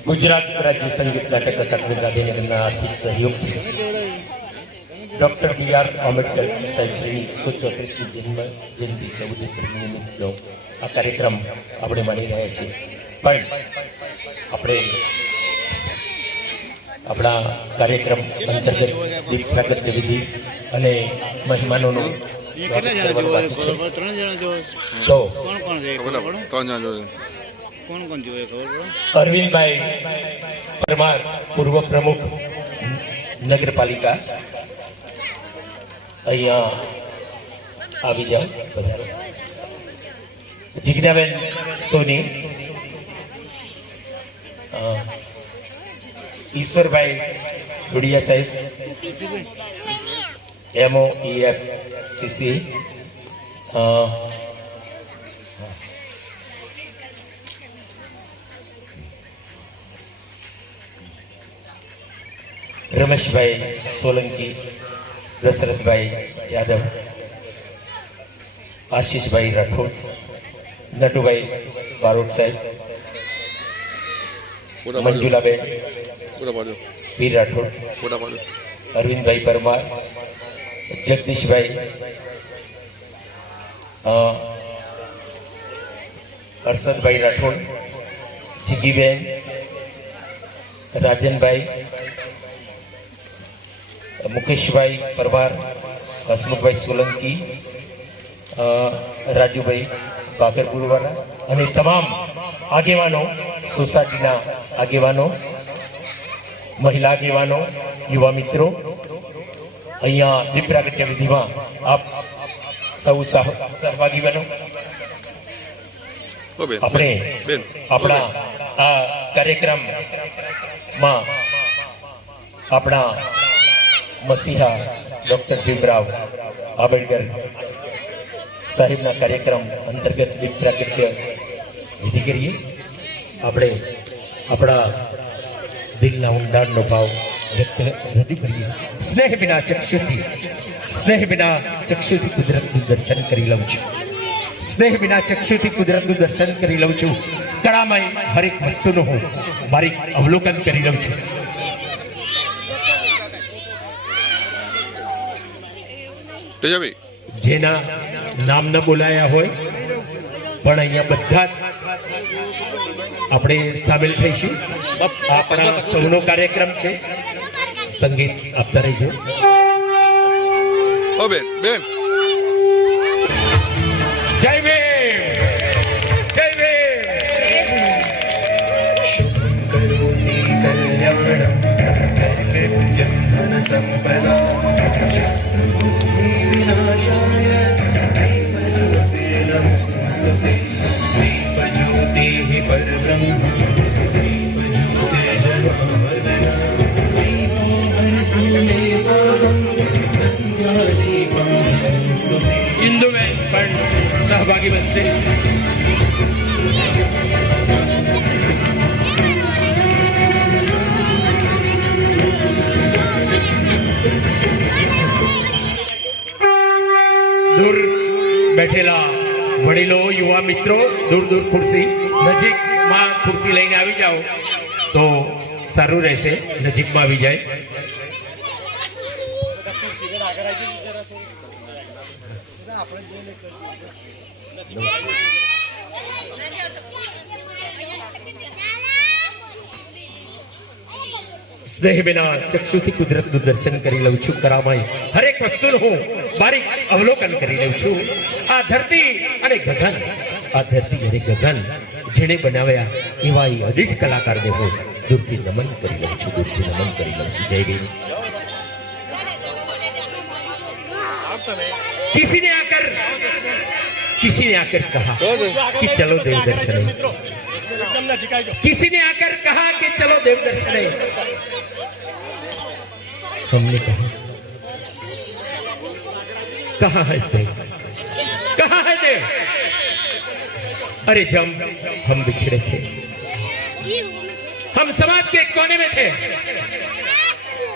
ગુજરાત રાજ્ય સંગીત નાટક અકાદમી ગાંધીનગરના આર્થિક સહયોગથી ડૉક્ટર બી.આર. આંબેડકર સાહેબની 134મી જન્મ જયંતિ 14 એપ્રિલ નિમિત્તનો આ કાર્યક્રમ આપણે માણી રહ્યા છીએ પણ આપણે આપણા કાર્યક્રમ અંતર્ગત દીપ પ્રાગટ્ય વિધિ અને મહેમાનોનું સ્વાગત કરવાનું બાકી છે. 3 જણા જો તો કોણ કોણ છે ખબર ખબર પડે? ત્રણ જણા જોઈએ કોણ કોણ જોઈએ ખબર પડે? અરવિંદભાઈ પરમાર પૂર્વ પ્રમુખ નગરપાલિકા અહીંયા આવી જાઓ પધારો. જિજ્ઞાબેન સોની, ઈશ્વરભાઈ ડોડિયા સાહેબ, MOEFCC, રમેશભાઈ સોલંકી, દશરથભાઈ જાદવ, આશીષભાઈ રાઠોડ, નટુભાઈ બારોટ સાહેબ, ફોટા પાડજો મંજુલાબેન ફોટા પાડજો પીર રાઠોડ, ફોટા પાડજો અરવિંદભાઈ પરમાર, જગદીશભાઈ, હર્ષદભાઈ રાઠોડ, જીગીબેન, રાજનભાઈ, મુકેશભાઈ પરમાર, હસમુખભાઈ સોલંકી, રાજુભાઈ બાકરપુરવાળા અને તમામ આગેવાનો, સોસાયટીના આગેવાનો, મહિલા આગેવાનો, યુવા મિત્રો, અહીંયા દીપ પ્રાગટ્ય વિધિમાં આપ સૌ સહભાગી બનો. ઓ બેન આપણે બેન આપણા આ કાર્યક્રમમાં આપણા મસીહા ડૉક્ટર ભીમરાવ આંબેડકર સાહેબના કાર્યક્રમ અંતર્ગત દીપ પ્રાગટ્ય વિધિ કરીએ. આપણે આપણા દિલના ઊંડાણનો ભાવ વ્યક્ત રજૂ કરીએ. સ્નેહ વિના ચક્ષુથી કુદરતનું દર્શન કરી લઉં છું. સ્નેહ વિના ચક્ષુથી કુદરતનું દર્શન કરી લઉં છું. કળામય હરેક વસ્તુનું હું મારી અવલોકન કરી લઉં છું. તેજાભાઈ જેના નામ ન બોલાયા હોય પણ અહીંયા બધા જ આપણે સામેલ થઈશું. આપણા સૌનો કાર્યક્રમ છે. સંગીત આપતા રહીજો. ઓ બેન બેન જય ભીમ, જય ભીમ. करोति कल्याणं नित्यं धनसम्पदा शत्रुबुद्धिविनाशाय दीपज्योतिर्नमोऽस्तुते दीपज्योतिः परब्रह्म दीपज्योतिर्जनार्दना दीपो हरितुल्येवाहं सन्ध्यादीपं नमोऽस्तुते. ઇન્દુબેન પણ સહભાગી બનશે. દૂર બેઠેલા વડીલો, યુવા મિત્રો, દૂર દૂર ખુરશી, નજીકમાં ખુરશી લઈને આવી જાઓ તો સારું રહેશે. નજીકમાં આવી જાય. સ્નેહ વિના ચક્ષુથી કુદરતનું દર્શન કરી લઉં છું. કરામાઈ હરેક વસ્તુનું હું બારીક અવલોકન કરી લઉં છું. આ ધરતી અને ગગન, આ ધરતી અને ગગન જેને બનાવ્યા એવા એ અદિત કલાકારને હું દૂરથી નમન કરી લઉં છું, દૂરથી નમન કરી લઉં છું. જય ભીમ. किसी ने आकर कहा कि चलो देव दर्शन. किसी ने आकर कहा कि चलो देव दर्शन. हमने कहा है देव, कहा है देव. अरे जब हम बिछड़े थे, हम समाज के कोने में थे,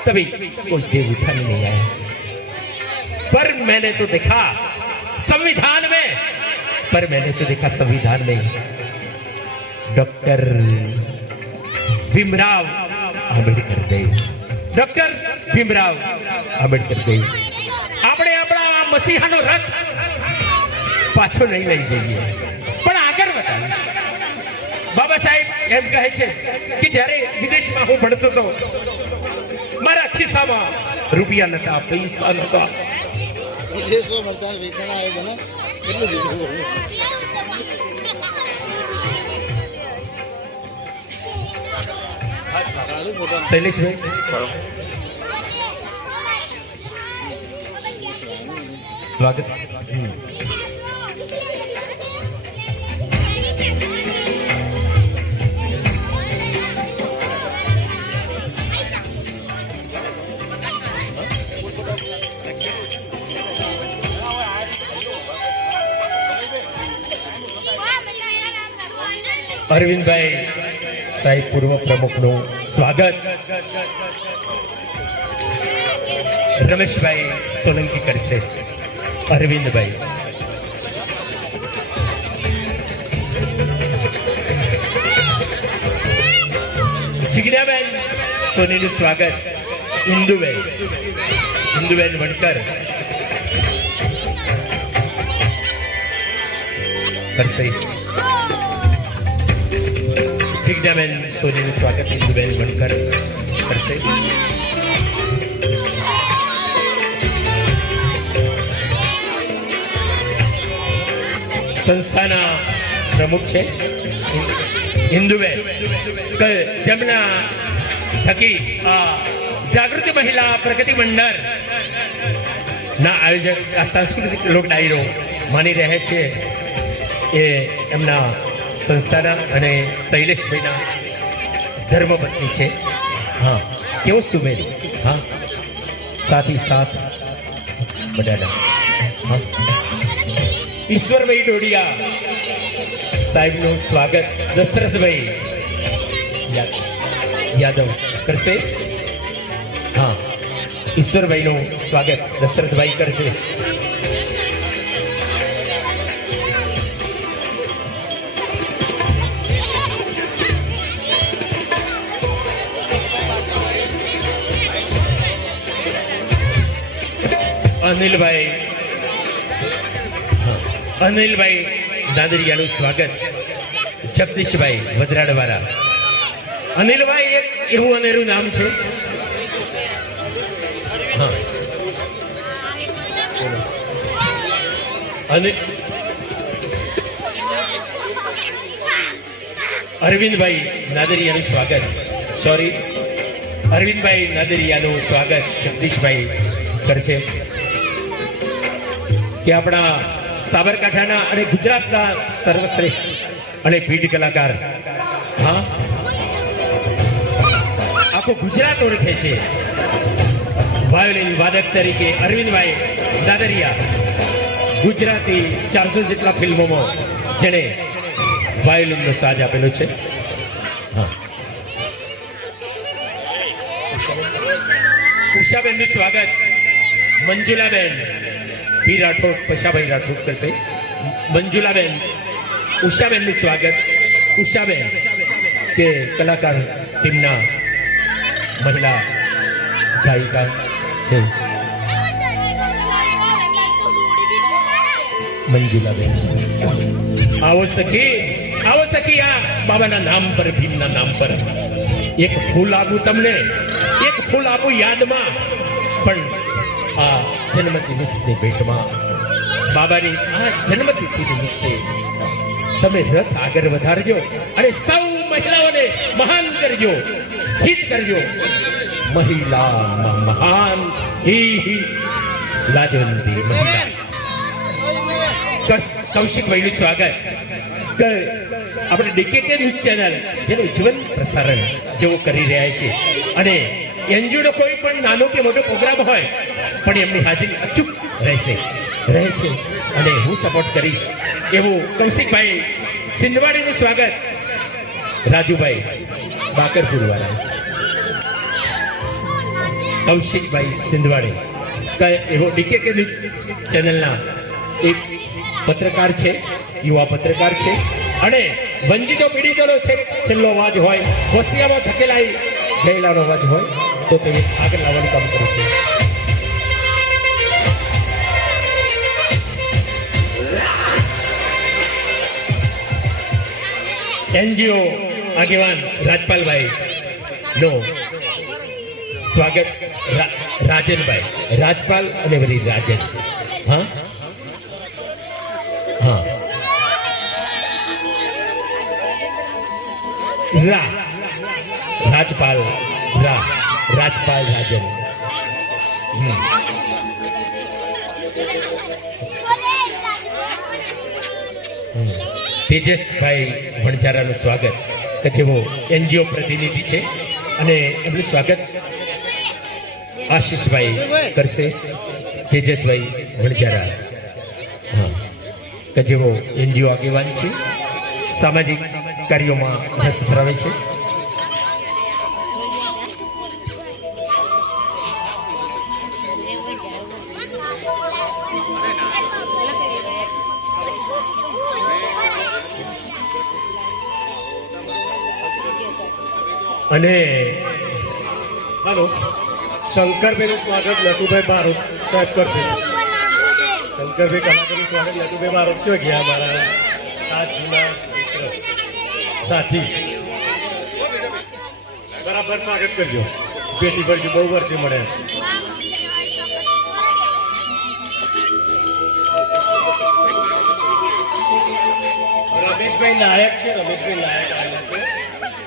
तभी कोई देव उठाने नहीं आया. पर मैंने तो देखा संविधान में, पर मैंने तो देखा संविधान में डॉक्टर भीमराव आंबेडकर देव, डॉक्टर भीमराव आंबेडकर देव. આપણે આપણા મસીહાનો રથ પાછો નહીં લઈ જઈએ, પણ આગળ વધારીએ. બાબા સાહેબ એમ કહે છે કે જ્યારે વિદેશમાં હું ભણતો હતો, મારા ખિસ્સામાં રૂપિયા નતા, પૈસા નતા. વિદેશમાં મળતા પૈસા આવે બને કેટલું જીવું. શૈલેષભાઈ સ્વાગત. અરવિંદભાઈ સાહેબ પૂર્વ પ્રમુખનું સ્વાગત. રમેશભાઈ સોલંકી કરશે. અરવિંદભાઈ, જિજ્ઞાબેન સોનીનું સ્વાગત. ઇન્દુબેન વણકર કરશે. જિજ્ઞાબેન સોનીનું સ્વાગત. ઇન્દુબેન વણકર કરશે. સંસ્થાના પ્રમુખ છે ઇન્દુબેન, જેમના થકી આ જાગૃતિ મહિલા પ્રગતિ મંડળ ના આયોજક આ સાંસ્કૃતિક લોક ડાયરો માની રહે છે. એ એમના સંસ્થાના અને શૈલેષભાઈના ધર્મપત્ની છે. હા, કેવો સુમેરી. હા, સાથી સાથ બધાના. હા, ઈશ્વરભાઈ ડોડિયા સાહેબનું સ્વાગત. દશરથભાઈ યાદવ કરશે. હા, ઈશ્વરભાઈનું સ્વાગત દશરથભાઈ કરશે. અનિલભાઈ દાદરિયાનું સ્વાગત. જગદીશભાઈ વદરાડવાળા. અનિલભાઈ એક એવું અનેરું નામ છે. હા. અને અરવિંદભાઈ નાદરિયાનું સ્વાગત. સોરી, અરવિંદભાઈ નાદરિયાનું સ્વાગત જગદીશભાઈ કરશે. કે આપણા સાબરકાંઠાના અને ગુજરાતના સર્વશ્રેષ્ઠ અને પીઢ કલાકાર, હા, આખું ગુજરાત ઓળખે છે વાયોલિન વાદક તરીકે અરવિંદભાઈ નાદરિયા. ગુજરાતી 400 જેટલા ફિલ્મોમાં જેણે વાયોલિનનો સાજ આપેલો છે. હા. ઉષાબેનનું સ્વાગત. મંજુલાબેન પી રાઠોડ, પશાભાઈ રાઠોડ કરશે. મંજુલાબેન, ઉષાબેનનું સ્વાગત. ઉષાબેન કે કલાકાર ટીમના મહિલા ગાયિકા છે. મંજુલાબેન, આવો સખી, આવો સખી. આ બાબાના નામ પર, ભીમના નામ પર એક ફૂલ આપું તમને, એક ફૂલ આપું યાદમાં. પણ આ જન્મદિવસની ભેટમાં બાબાની આ જન્મતિથિ નિમિત્તે તમે રથ આગળ વધારજો અને સૌ મહિલાઓને મહાન કરજો, હિત કરજો. મહિલા મહાન હી લાજવંતી મહિલા. કૌશિકભાઈનું સ્વાગત. આપણે ડીકેકે ન્યૂઝ ચેનલ જેનું જીવન પ્રસારણ જેવું કરી રહ્યા છે અને એનજીઓનો કોઈ પણ નાનો કે મોટો પ્રોગ્રામ હોય પણ એમની હાજરી અચૂક રહે છે અને હું સપોર્ટ કરીશ એવું કૌશિકભાઈ સિંધવાડીનું સ્વાગત. રાજુભાઈ બાકરપુરવાળા. કૌશિકભાઈ સિંધવાડી એવો ડીકેકે ન્યૂઝ ચેનલના એક પત્રકાર છે, યુવા પત્રકાર છે અને વંચિતો પીડિતોનો છેલ્લો અવાજ હોય, હોશિયામાં ધકેલાઈ ગયેલાનો અવાજ હોય તો તે આગળ લાવવાનું કામ કરે છે. એનજીઓ આગેવાન રાજપાલભાઈ નો સ્વાગત. રાજનભાઈ, રાજપાલ અને વળી રાજન. હા હા. રાજપાલ રાજન. તેજસભાઈ વણઝારાનું સ્વાગત કે જેઓ એનજીઓ પ્રતિનિધિ છે અને એમનું સ્વાગત આશીષભાઈ કરશે. તેજસભાઈ વણઝારા, હા, કે જેઓ એનજીઓ આગેવાન છે, સામાજિક કાર્યોમાં રસ ધરાવે છે. અને હાલો, શંકરભાઈનું સ્વાગત લટુભાઈ બારોટ સાહેબ કરશે. શંકરભાઈ કલાકારનું સ્વાગત લટુભાઈ બારોટ ક્યાં ગયા? મારા આજના સાથી બરાબર સ્વાગત કરજો. પેટી ભરજો, બહુ વર્ષે મળ્યા. રમેશભાઈ નાયક છે, રમેશભાઈ નાયક આવેલા છે.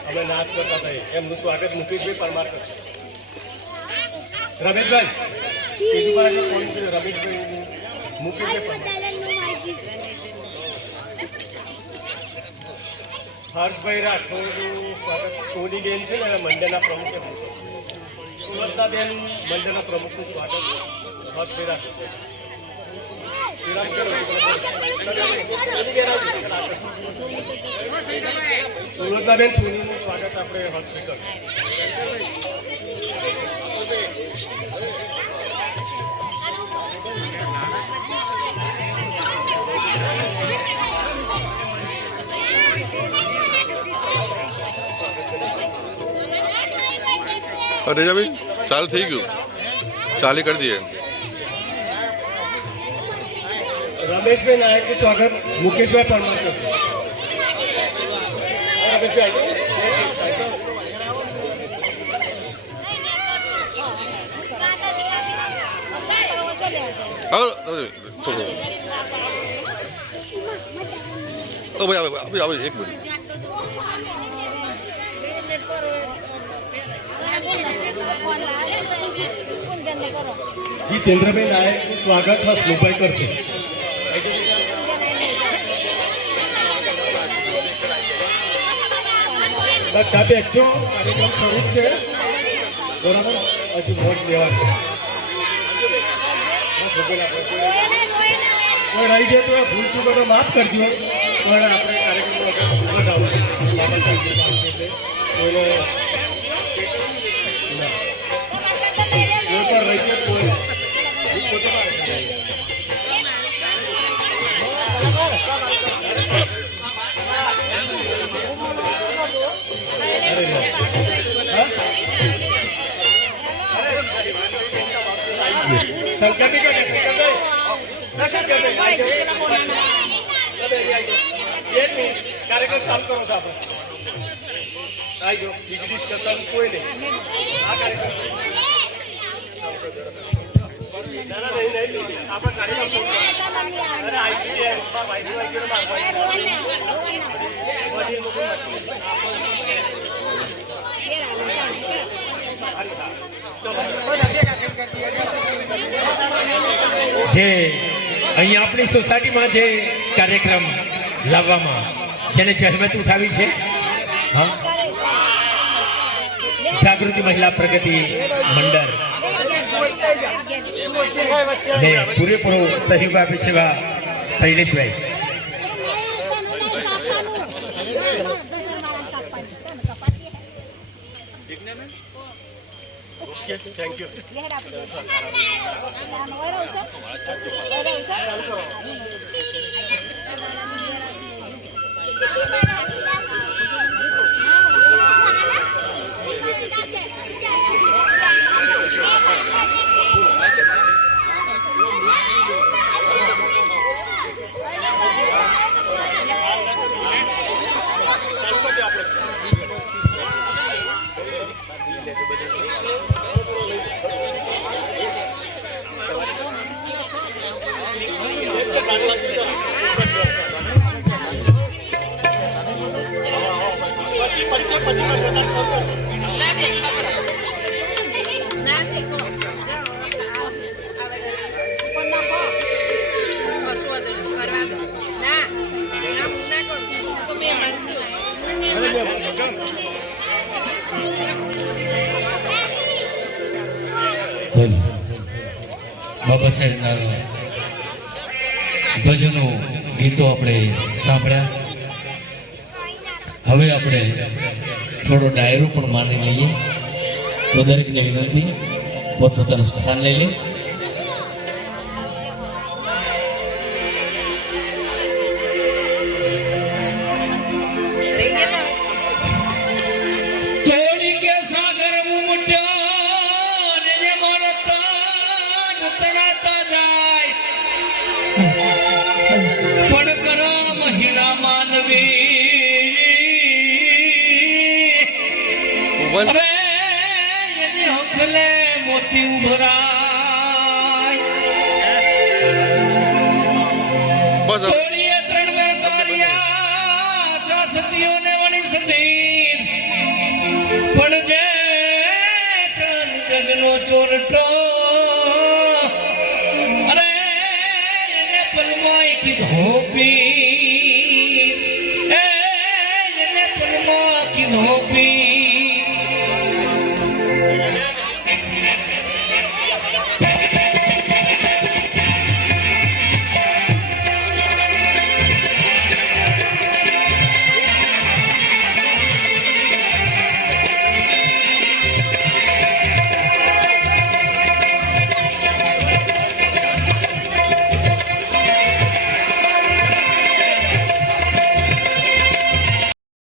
અમે નાચ કરતા હતા, એમનું સ્વાગત મુકેશભાઈ પરમાર કરશે. રમેશભાઈ બીજું બાજુ કોણ છે? રમેશભાઈ મુકેશભાઈ પરમાર. હર્ષભાઈ રાઠોડનું સ્વાગત. સોનીબેન છે ને મંડળના પ્રમુખ, સુરતનાબેન મંડળના પ્રમુખનું સ્વાગત હર્ષભાઈ રાઠોડ. સુરતનાબેન સોનીનું સ્વાગત આપણે હર્ષભાઈ કરશું. રેજાભાઈ ચાલુ થઈ ગયું, ચાલી કરી દઈએ. રમેશભાઈ નાયકનું સ્વાગત મુકેશભાઈ પરમાર કરશે. ભાઈ આવે એક મિનિટ. જીતેન્દ્રભાઈ નાયકનું સ્વાગત હસમુખભાઈ કરશે. બધા બેઠો કાર્યક્રમ શરૂ જ છે બરાબર. હજુ વોટ લેવા છે. કોઈ રહી જાય તો ભૂલ ચૂકો તો માફ કરજો. પણ આપણે કાર્યક્રમ વધાવો બાબા સાહેબ કોઈને કોઈ પણ રહી જાય કોઈ શંકરભાઈ કહે શંકરભાઈ કાર્યક્રમ ચાલુ કરો છો આપણે. આવી જાઓ બીજી ડિસ્કશન કોઈ નહીં. આ કાર્યક્રમ આપણે કાર્યક્રમ જે અહીંયા આપણી સોસાયટીમાં જે કાર્યક્રમ લાવવામાં જેને જહેમત ઉઠાવી છે, હા, જાગૃતિ મહિલા પ્રગતિ મંડળ ને પૂરેપૂરો સહયોગ આપે છે એવા શૈલેષભાઈ. Thank you. બાબા સાહેબના ભજનો ગીતો આપણે સાંભળ્યા. હવે આપણે થોડો ડાયરો પણ માની લઈએ. તો દરેકને વિનંતી પોતપોતાનું સ્થાન લઈ લે. વન મોતી ઉભરાય બસ હવે. તોડીએ ત્રણ વેરકારિયા સાસતીઓને વળી સતીર પણ જે જગનો ચોરટો